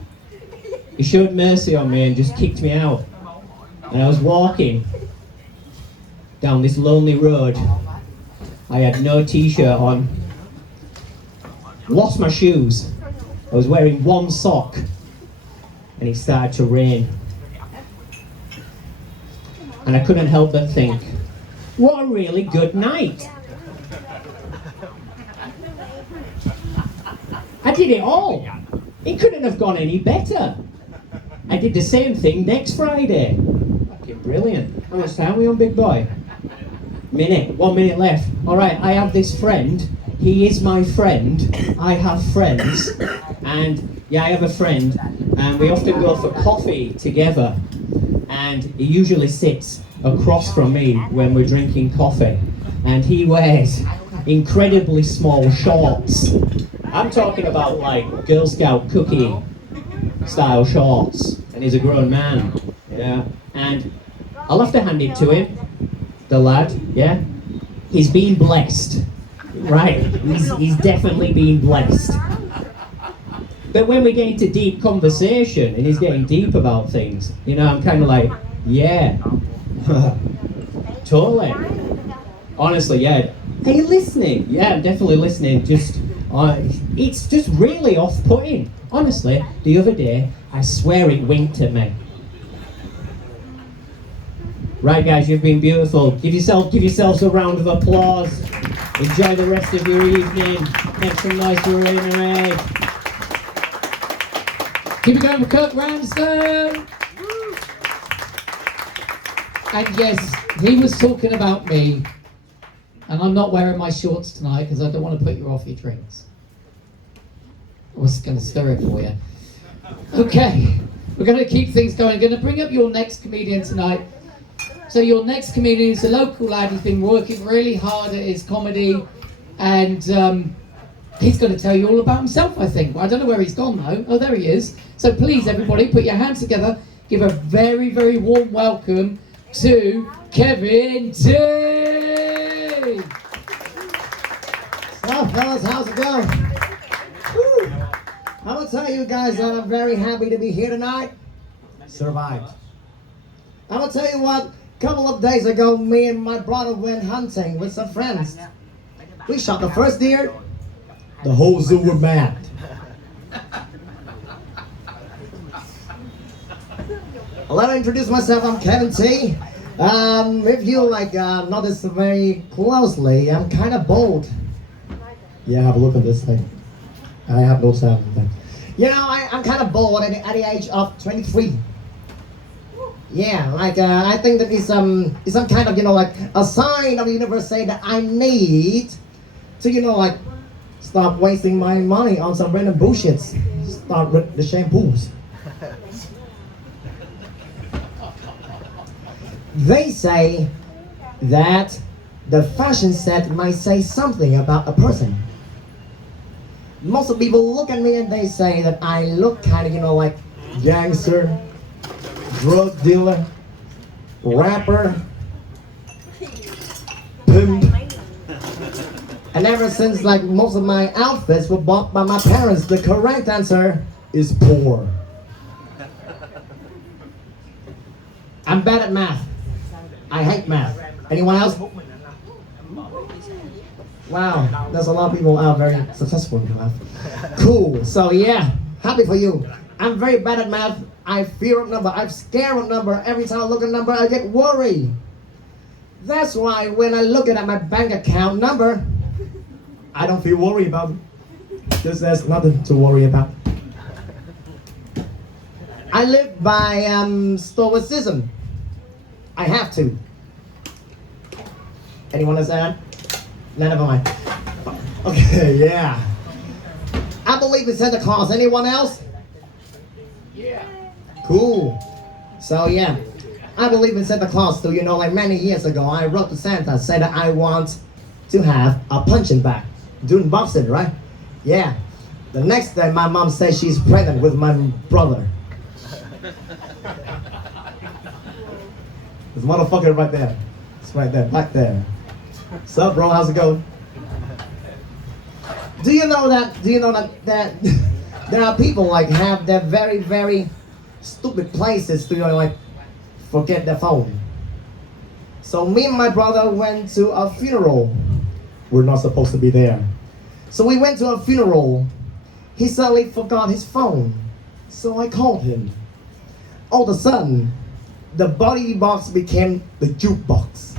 He showed mercy on me and just kicked me out. And I was walking down this lonely road. I had no t-shirt on. Lost my shoes. I was wearing one sock. And it started to rain. And I couldn't help but think, what a really good night. I did it all. It couldn't have gone any better. I did the same thing next Friday. Fucking brilliant. How much time are we on, big boy? 1 minute left. Alright, I have this friend. He is my friend. I have friends. And yeah, I have a friend. And we often go for coffee together. And he usually sits across from me when we're drinking coffee. And he wears incredibly small shorts. I'm talking about like Girl Scout cookie style shorts. And he's a grown man. Yeah. And I'll have to hand it to him. The lad, yeah? He's been blessed. Right. He's definitely been blessed. But when we get into deep conversation and he's getting deep about things, you know, I'm kind of like, yeah, totally. Honestly, yeah. Are you listening? Yeah, I'm definitely listening. It's just really off-putting. Honestly, the other day, I swear it winked at me. Right, guys, you've been beautiful. Give yourselves a round of applause. Enjoy the rest of your evening. Make some noise for Raina Ray. Keep it going for Kirk Ramsden. And yes, he was talking about me, and I'm not wearing my shorts tonight because I don't want to put you off your drinks. I was going to stir it for you. Okay, we're going to keep things going. Going to bring up your next comedian tonight. So your next comedian is a local lad. He's been working really hard at his comedy, and he's going to tell you all about himself, I think. I don't know where he's gone though. Oh, there he is. So please, everybody, put your hands together. Give a very, very warm welcome to Kevin T. So, fellas, how's it going? Woo. I will tell you guys that I'm very happy to be here tonight. Survived. I will tell you what, a couple of days ago, me and my brother went hunting with some friends. We shot the first deer. The whole zoo were mad. Let me introduce myself. I'm Kevin T. If you notice very closely, I'm kind of bald. Yeah, have a look at this thing. I have no sound. You know, I'm kind of bald at the age of 23. Yeah, I think that is some kind of, a sign of the universe saying that I need to, stop wasting my money on some random bullshit. Start with the shampoos. They say that the fashion set might say something about a person. Most of the people look at me and they say that I look kind of, like gangster, drug dealer, rapper, pimp. And ever since most of my outfits were bought by my parents, the correct answer is poor. I'm bad at math. I hate math. Anyone else? Wow, there's a lot of people out very successful in math. Cool, so yeah, happy for you. I'm very bad at math. I fear a number. I'm scared of a number. Every time I look at a number, I get worried. That's why when I look at my bank account number, I don't feel worried about it. Because there's nothing to worry about. I live by stoicism. I have to. Anyone else that? No, never mind. Okay, yeah. I believe in Santa Claus. Anyone else? Yeah. Cool. So yeah, I believe in Santa Claus too. You know, like many years ago, I wrote to Santa, said that I want to have a punching bag, doing boxing, right? Yeah. The next day, my mom says she's pregnant with my brother. This motherfucker right there. It's right there, back there. What's up, bro? How's it going? Do you know that there are people like have their very, very stupid places to like forget their phone. So me and my brother went to a funeral. We're not supposed to be there. So we went to a funeral. He suddenly forgot his phone. So I called him. All of a sudden, the body box became the jukebox.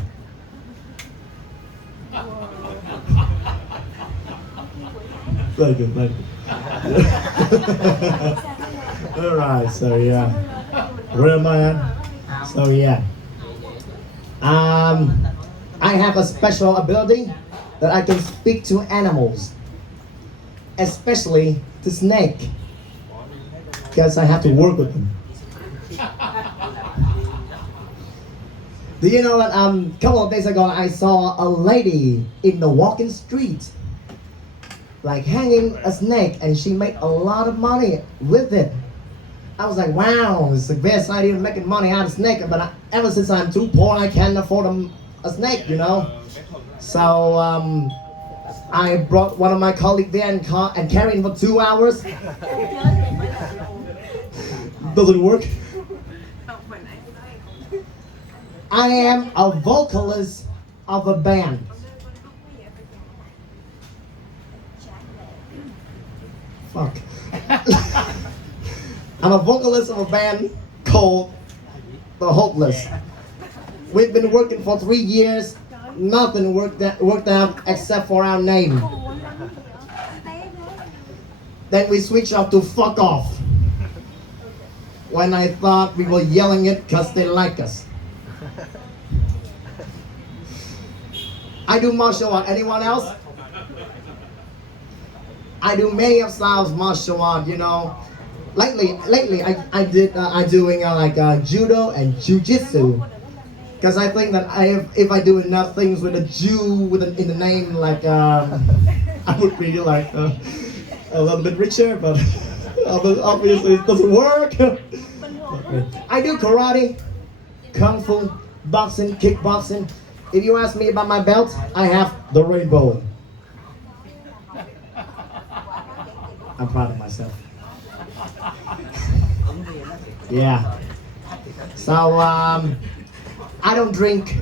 Thank you. Alright, so yeah. Where am I at? So yeah. I have a special ability that I can speak to animals. Especially to snake. Because I have to work with them. Do you know that a couple of days ago I saw a lady in the walking street like hanging a snake, and she made a lot of money with it. I was like, wow, it's the best idea of making money out of snake, but ever since I'm too poor I can't afford a snake, you know. So I brought one of my colleagues there and carried him for 2 hours. Doesn't work. I am a vocalist of a band. Fuck. I'm a vocalist of a band called The Hopeless. We've been working for 3 years. Nothing worked out except for our name. Then we switched up to fuck off. When I thought we were yelling it because they like us. I do martial art. Anyone else? I do many of styles martial art, you know. Lately, I'm doing judo and jujitsu. Because I think that if I do enough things with a Jew in the name, like I would be like a little bit richer, but obviously it doesn't work. I do karate, kung fu, boxing, kickboxing. If you ask me about my belt, I have the rainbow. I'm proud of myself. Yeah. So I don't drink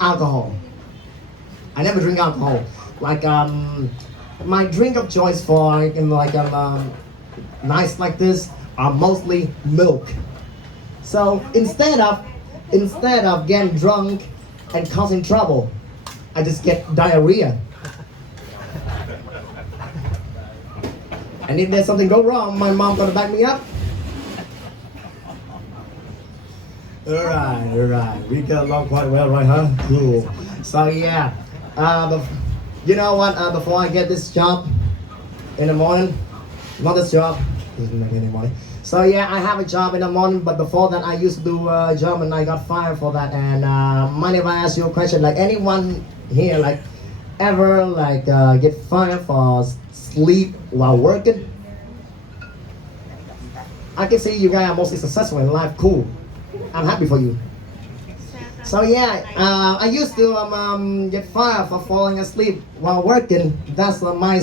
alcohol. I never drink alcohol. Like my drink of choice for nights like this are mostly milk. So instead of getting drunk and causing trouble, I just get diarrhea. And if there's something go wrong, my mom gonna back me up. Alright. We get along quite well, right, huh? Cool. So yeah, you know what? Before I get this job in the morning, not this job, doesn't make any money. So yeah, I have a job in the morning, but before that I used to do a job and I got fired for that. And mind if I ask you a question? Like anyone here, like ever get fired for sleep while working? I can see you guys are mostly successful in life. Cool. I'm happy for you. So yeah, I used to get fired for falling asleep while working. That's my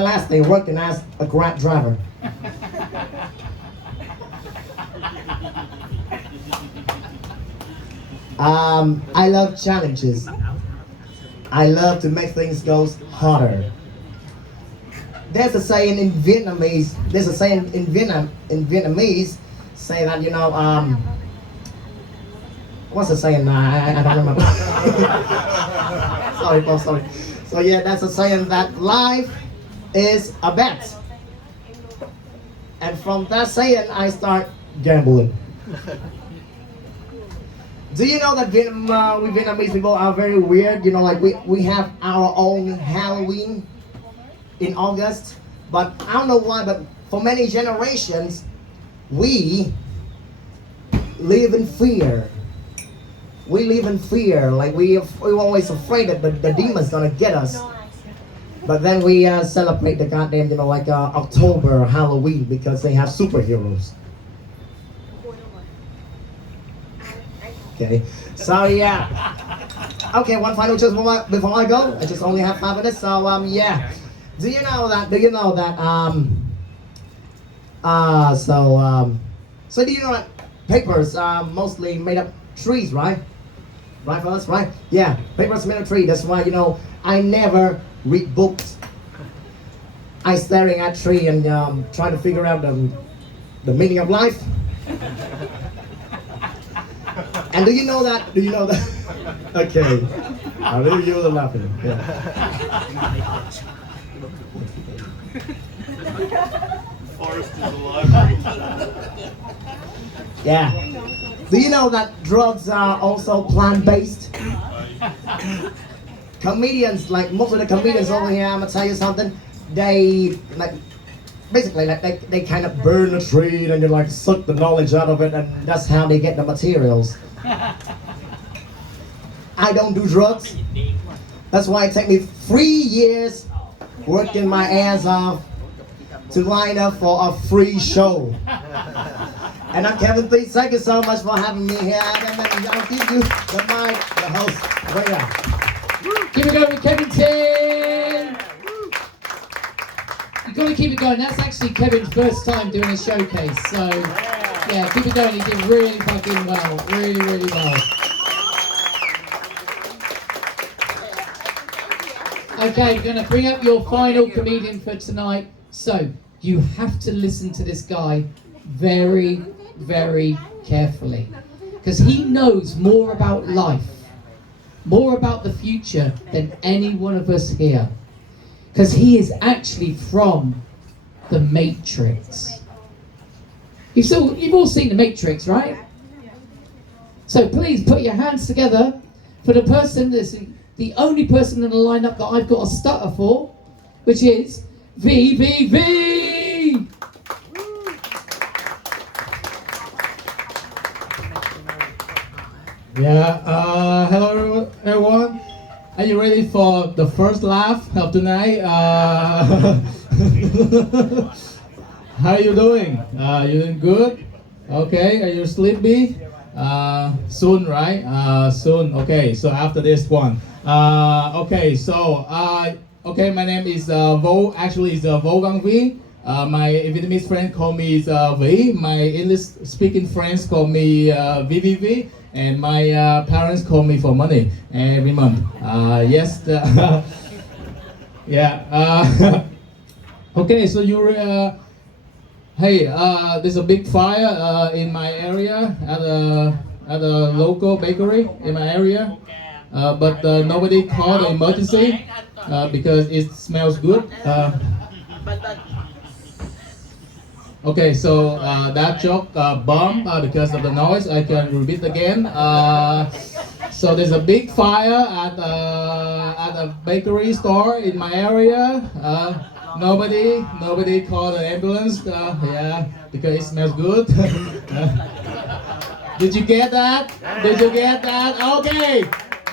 last day working as a Grab driver. I love challenges. I love to make things go harder. There's a saying in Vietnamese. Say that, you know, what's the saying? I don't remember. Sorry, Paul, sorry. So yeah, that's a saying that life is a bet. And from that saying, I start gambling. Do you know that we Vietnamese people are very weird? You know, like we have our own Halloween in August, but I don't know why, but for many generations, we live in fear. We live in fear, like we're always afraid that the demon's gonna get us. But then we celebrate the goddamn, like October, Halloween, because they have superheroes. Okay, so yeah. Okay, one final just before I go. I just only have 5 minutes, so yeah. Do you know that? So do you know that papers are mostly made up trees, right? Right, fellas, right? Yeah, papers made of tree. That's why I never read books. I staring at tree and trying to figure out the meaning of life. And do you know that? Do you know that? Okay. I really you were laughing. Yeah. Forest is a library. Yeah. Do you know that drugs are also plant-based? Comedians, like most of the comedians over here, I'm gonna tell you something. They basically they kind of burn a tree and you like suck the knowledge out of it, and that's how they get the materials. I don't do drugs. That's why it takes me 3 years working my ass off to line up for a free show. And I'm Kevin T. Thank you so much for having me here. I'll give you the mic, the host, right now. Keep it going with Kevin T. You've got to keep it going. That's actually Kevin's first time doing a showcase. So, yeah, keep it going. He did really fucking well. Really, really well. Okay, we're going to bring up your final comedian for tonight. So, you have to listen to this guy very, very carefully. Because he knows more about life, more about the future than any one of us here. Because he is actually from the Matrix. You've all seen the Matrix, right? So please put your hands together for the person that's the only person in the lineup that I've got a stutter for, which is VVV! Yeah, hello everyone. Are you ready for the first laugh of tonight? How are you doing? You doing good? Okay, are you sleepy? Soon, right? Soon. Okay, so after this one. Okay, so okay, my name is Vo. Actually, it's Wolfgang V. My Vietnamese friend call me V. My English-speaking friends call me VVV. And my parents call me for money every month. Yes. Yeah. Okay, so hey, there's a big fire in my area at a local bakery in my area, but nobody called the emergency because it smells good. Okay, so that joke bombed because of the noise. I can repeat again. So there's a big fire at a bakery store in my area. Nobody called an ambulance. Yeah, because it smells good. Did you get that? Did you get that? Okay.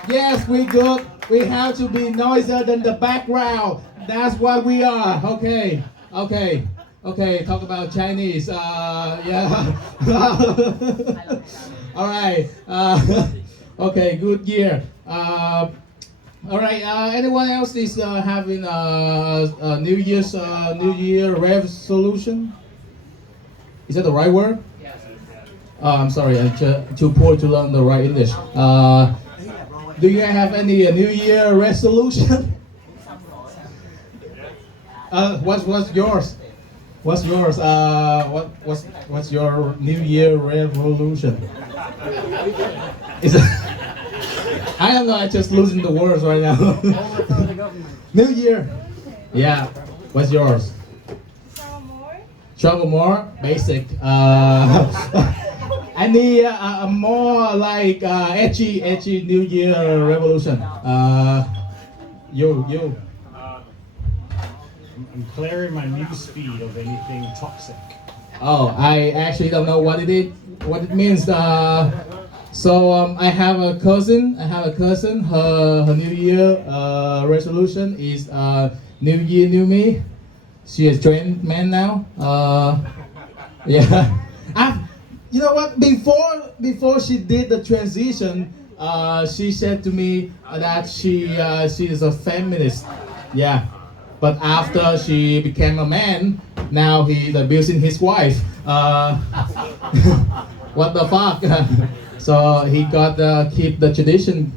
Yes, we good. We have to be noisier than the background. That's what we are. Okay. Okay. Okay, talk about Chinese. Yeah. All right. Okay, good year. All right. Anyone else is having a New Year resolution? Is that the right word? Yes. I'm sorry. I'm too poor to learn the right English. Do you have any New Year resolution? What's yours? What's yours? What's your New Year revolution? Is it, I don't know. I just losing the words right now. New Year. Yeah. What's yours? Travel more. Travel more. Basic. I need a more like edgy New Year revolution. You. I'm clearing my news feed of anything toxic. Oh, I actually don't know what it means. I have a cousin. Her New Year resolution is New Year, New Me. She is trained man now. Yeah. You know what? Before she did the transition, she said to me that she is a feminist. Yeah. But after she became a man, now he's abusing his wife. What the fuck? So he got keep the tradition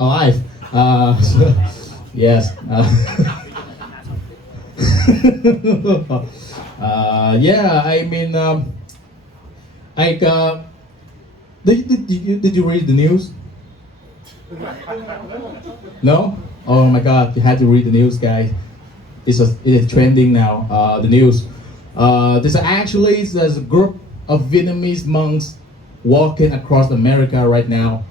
alive. Yes. Yeah, I mean, like, did you read the news? No? Oh my God, you had to read the news, guys. It is trending now. The news. There's a group of Vietnamese monks walking across America right now.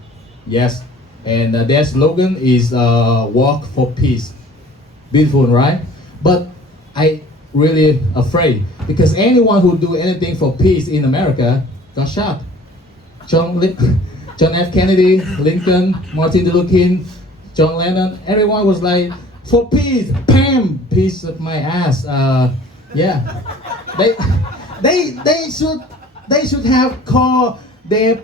Yes, and their slogan is "Walk for Peace." Beautiful, right? But I really afraid because anyone who do anything for peace in America got shot. John F. Kennedy, Lincoln, Martin Luther King, John Lennon, everyone was like, for peace, bam, piece of my ass. Yeah, they should have called their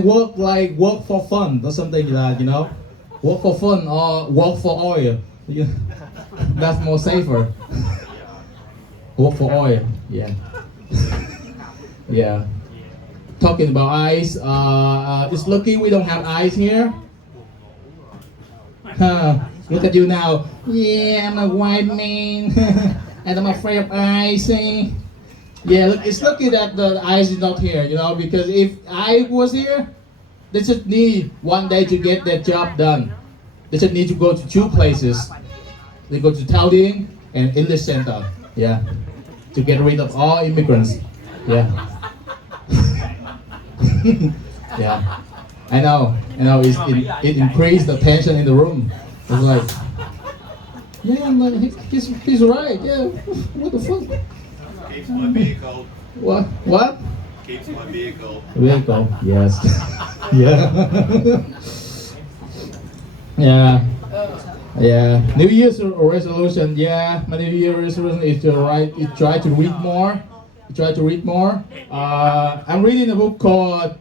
work like work for fun or something like that, you know, work for fun or work for oil. That's more safer. Work for oil, yeah. Yeah. Talking about ice, it's lucky we don't have ice here. Look at you now. Yeah, I'm a white man, and I'm afraid of ice. Yeah, look, it's lucky that the ice is not here, you know, because if I was here, they just need one day to get their job done. They just need to go to two places. They go to Taoding and English Center, yeah, to get rid of all immigrants. Yeah. Yeah. I know, it increased the tension in the room. It's like, yeah, I'm like, he's right, yeah, what the fuck? Keeps my vehicle. What? Keeps my vehicle. Vehicle, yes. Yeah. Yeah. Yeah. New Year's resolution, yeah, my New Year's resolution is to try to read more. I'm reading a book called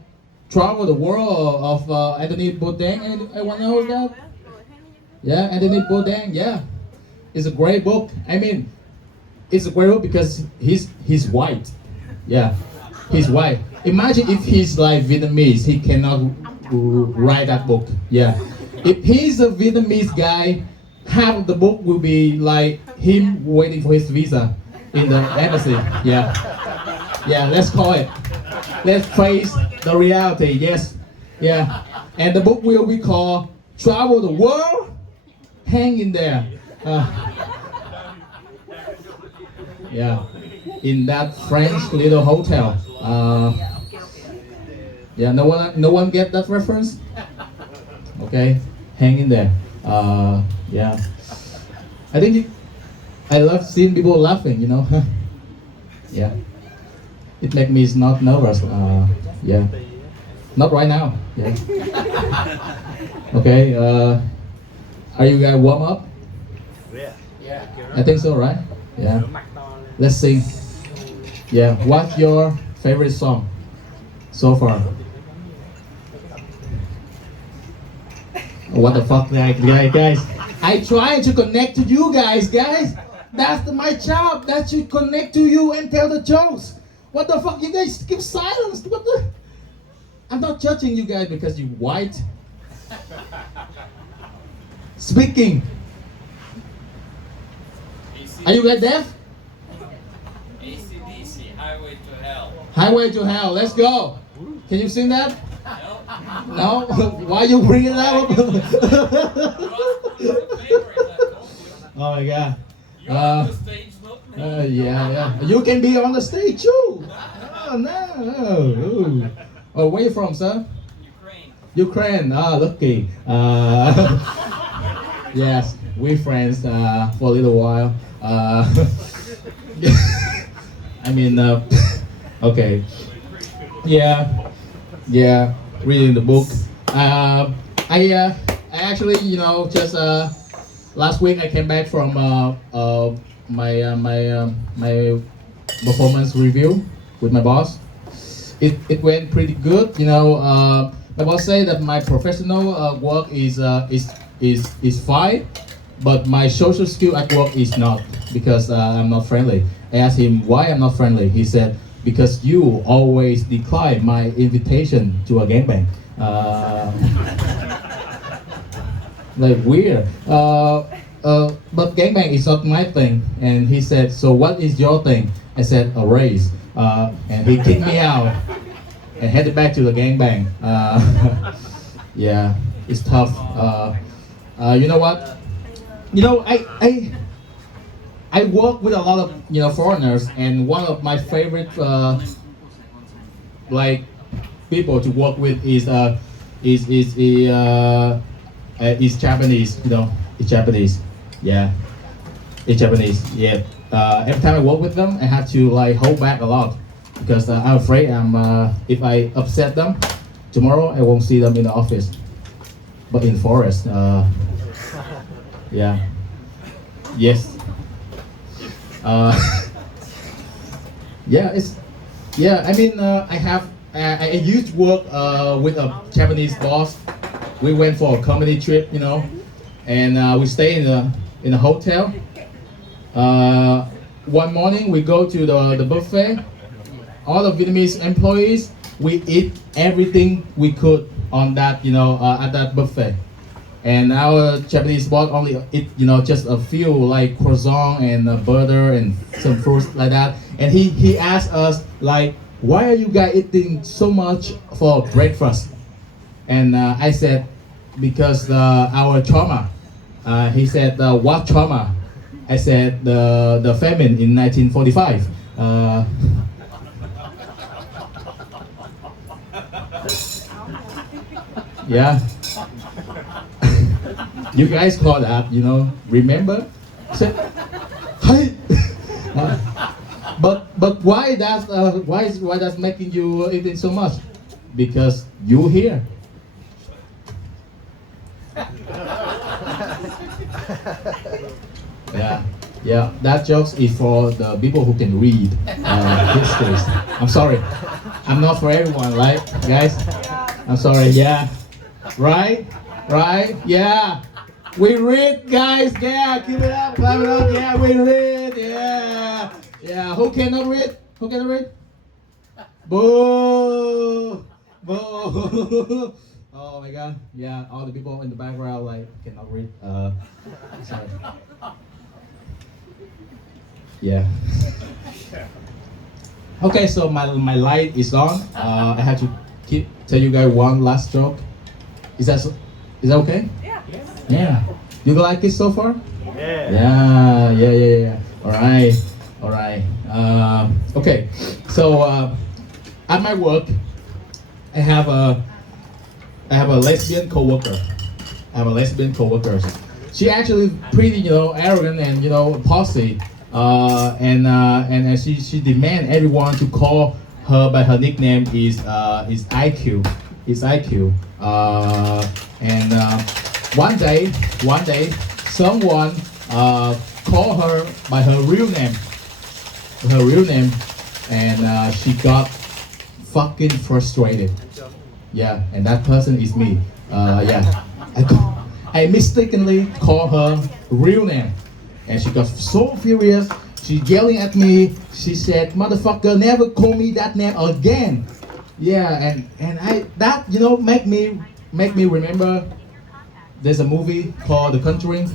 Travel the World of Anthony Bourdain. Anyone knows that? Yeah, Anthony Bourdain, yeah. It's a great book. I mean, it's a great book because he's white. Yeah, he's white. Imagine if he's like Vietnamese, he cannot write that book. Yeah. If he's a Vietnamese guy, half of the book will be like him waiting for his visa in the embassy. Yeah. Yeah, let's call it. Let's face the reality, yes. Yeah. And the book will be called Travel the World, Hang in There. Yeah. In that French little hotel. Yeah, no one get that reference? Okay, hang in there. Yeah. I love seeing people laughing, you know. Yeah. It makes me not nervous. Yeah. Not right now. Yeah. Okay. Are you guys warm up? Yeah. I think so, right? Yeah. Let's sing. Yeah. What's your favorite song so far? What the fuck, guys? I try to connect to you guys. That's my job. That should connect to you and tell the jokes. What the fuck? You guys keep silence. What the? I'm not judging you guys because you're white. Speaking. Are you guys deaf? AC/DC, Highway to Hell. Highway to Hell. Let's go. Can you sing that? No? Why you bring it up? Oh my God. You're on the stage, not me. Yeah. You can be on the stage too. Oh no. Oh, where you from, sir? Ukraine. Lucky. Yes, we're friends for a little while. I mean, okay. Yeah, yeah. Reading the book. I actually, just last week I came back from my performance review with my boss. It went pretty good. My boss say that my professional work is fine, but my social skill at work is not because I'm not friendly. I asked him why I'm not friendly. He said because you always decline my invitation to a gangbang. Like weird. But gangbang is not my thing. And he said, so what is your thing? I said, a race. And he kicked me out and headed back to the gangbang. Yeah, it's tough. You know what? I work with a lot of foreigners, and one of my favorite like people to work with is Japanese. It's Japanese. Yeah, it's Japanese. Yeah. Every time I work with them, I have to like hold back a lot because I'm afraid if I upset them tomorrow, I won't see them in the office, but in forest. Yeah. Yes. Yeah. I mean, I used to work with a Japanese boss. We went for a comedy trip, and we stay in a hotel. One morning we go to the buffet. All the Vietnamese employees, we eat everything we could on that, at that buffet. And our Japanese boss only eat, just a few like croissant and butter and some fruits like that. And he asked us like, why are you guys eating so much for breakfast? And I said, because our trauma. He said, what trauma? I said, the famine in 1945. Yeah. You guys call that, remember? Said, hey. But why that's making you eating so much? Because you here. Yeah. That joke is for the people who can read histories. I'm sorry. I'm not for everyone, right, guys? I'm sorry. Yeah. Right. Yeah. We read, guys. Yeah. Keep it up. Clap it up. Yeah. We read. Yeah. Who cannot read? Boo. Oh my God. Yeah. All the people in the background like cannot read. Sorry. Yeah. Okay, so my light is on. I have to tell you guys one last joke. Is that okay? Yeah. You like it so far? Yeah. All right. Okay. So at my work, I have a lesbian coworker. She actually pretty arrogant and posy. And she demand everyone to call her by her nickname is IQ. And one day, someone called her by her real name. And she got fucking frustrated. Yeah, and that person is me. Yeah, I mistakenly called her real name. And she got so furious, she yelling at me. She said, "Motherfucker, never call me that name again." Yeah, and that make me remember. There's a movie called The Conjuring.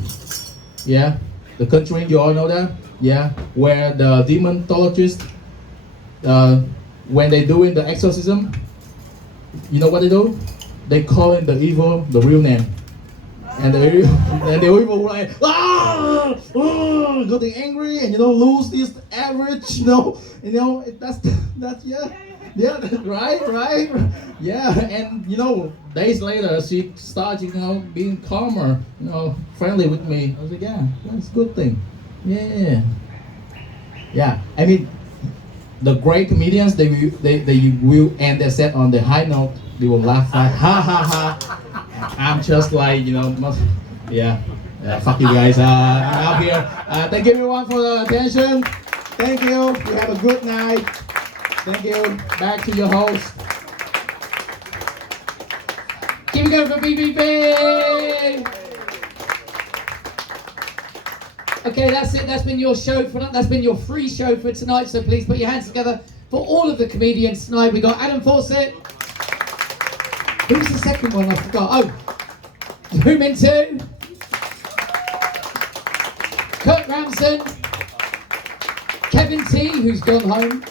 Yeah, The Conjuring. You all know that. Yeah, where the demonologist, when they doing the exorcism, you know what they do? They call in the evil the real name. And the evil were like, getting angry and lose this average, that's yeah, right, yeah, and days later she started being calmer, friendly with me. I was like, yeah, that's a good thing, yeah. I mean, the great comedians, they will end their set on the high note. They will laugh like ha ha ha. I'm just like, you know, yeah. Fuck you guys. I'm out here. Thank you everyone for the attention. Thank you. You have a good night. Thank you. Back to your host. Keep it going for BBB. Okay, that's it. That's been your show for that's been your free show for tonight. So please put your hands together for all of the comedians tonight. We got Adam Fawcett. Who's the second one? I forgot. Oh, Rumen 2. Kurt Ramson. Kevin T, who's gone home.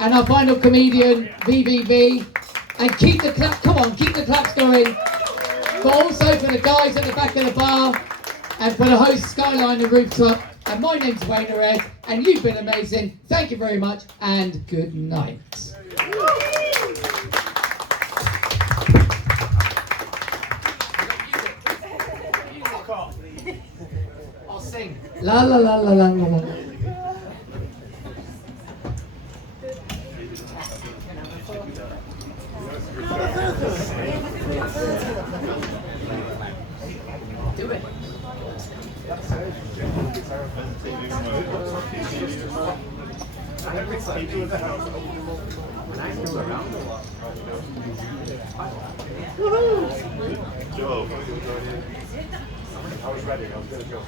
And our final comedian, VVV. And keep the clap. Come on, keep the claps going. But also for the guys at the back of the bar. And for the host, Skyliner Rooftop. And my name's Wayne Red, and you've been amazing. Thank you very much, and good night. I'll sing. La la la la la la la. Do it. I was ready. I was going to go.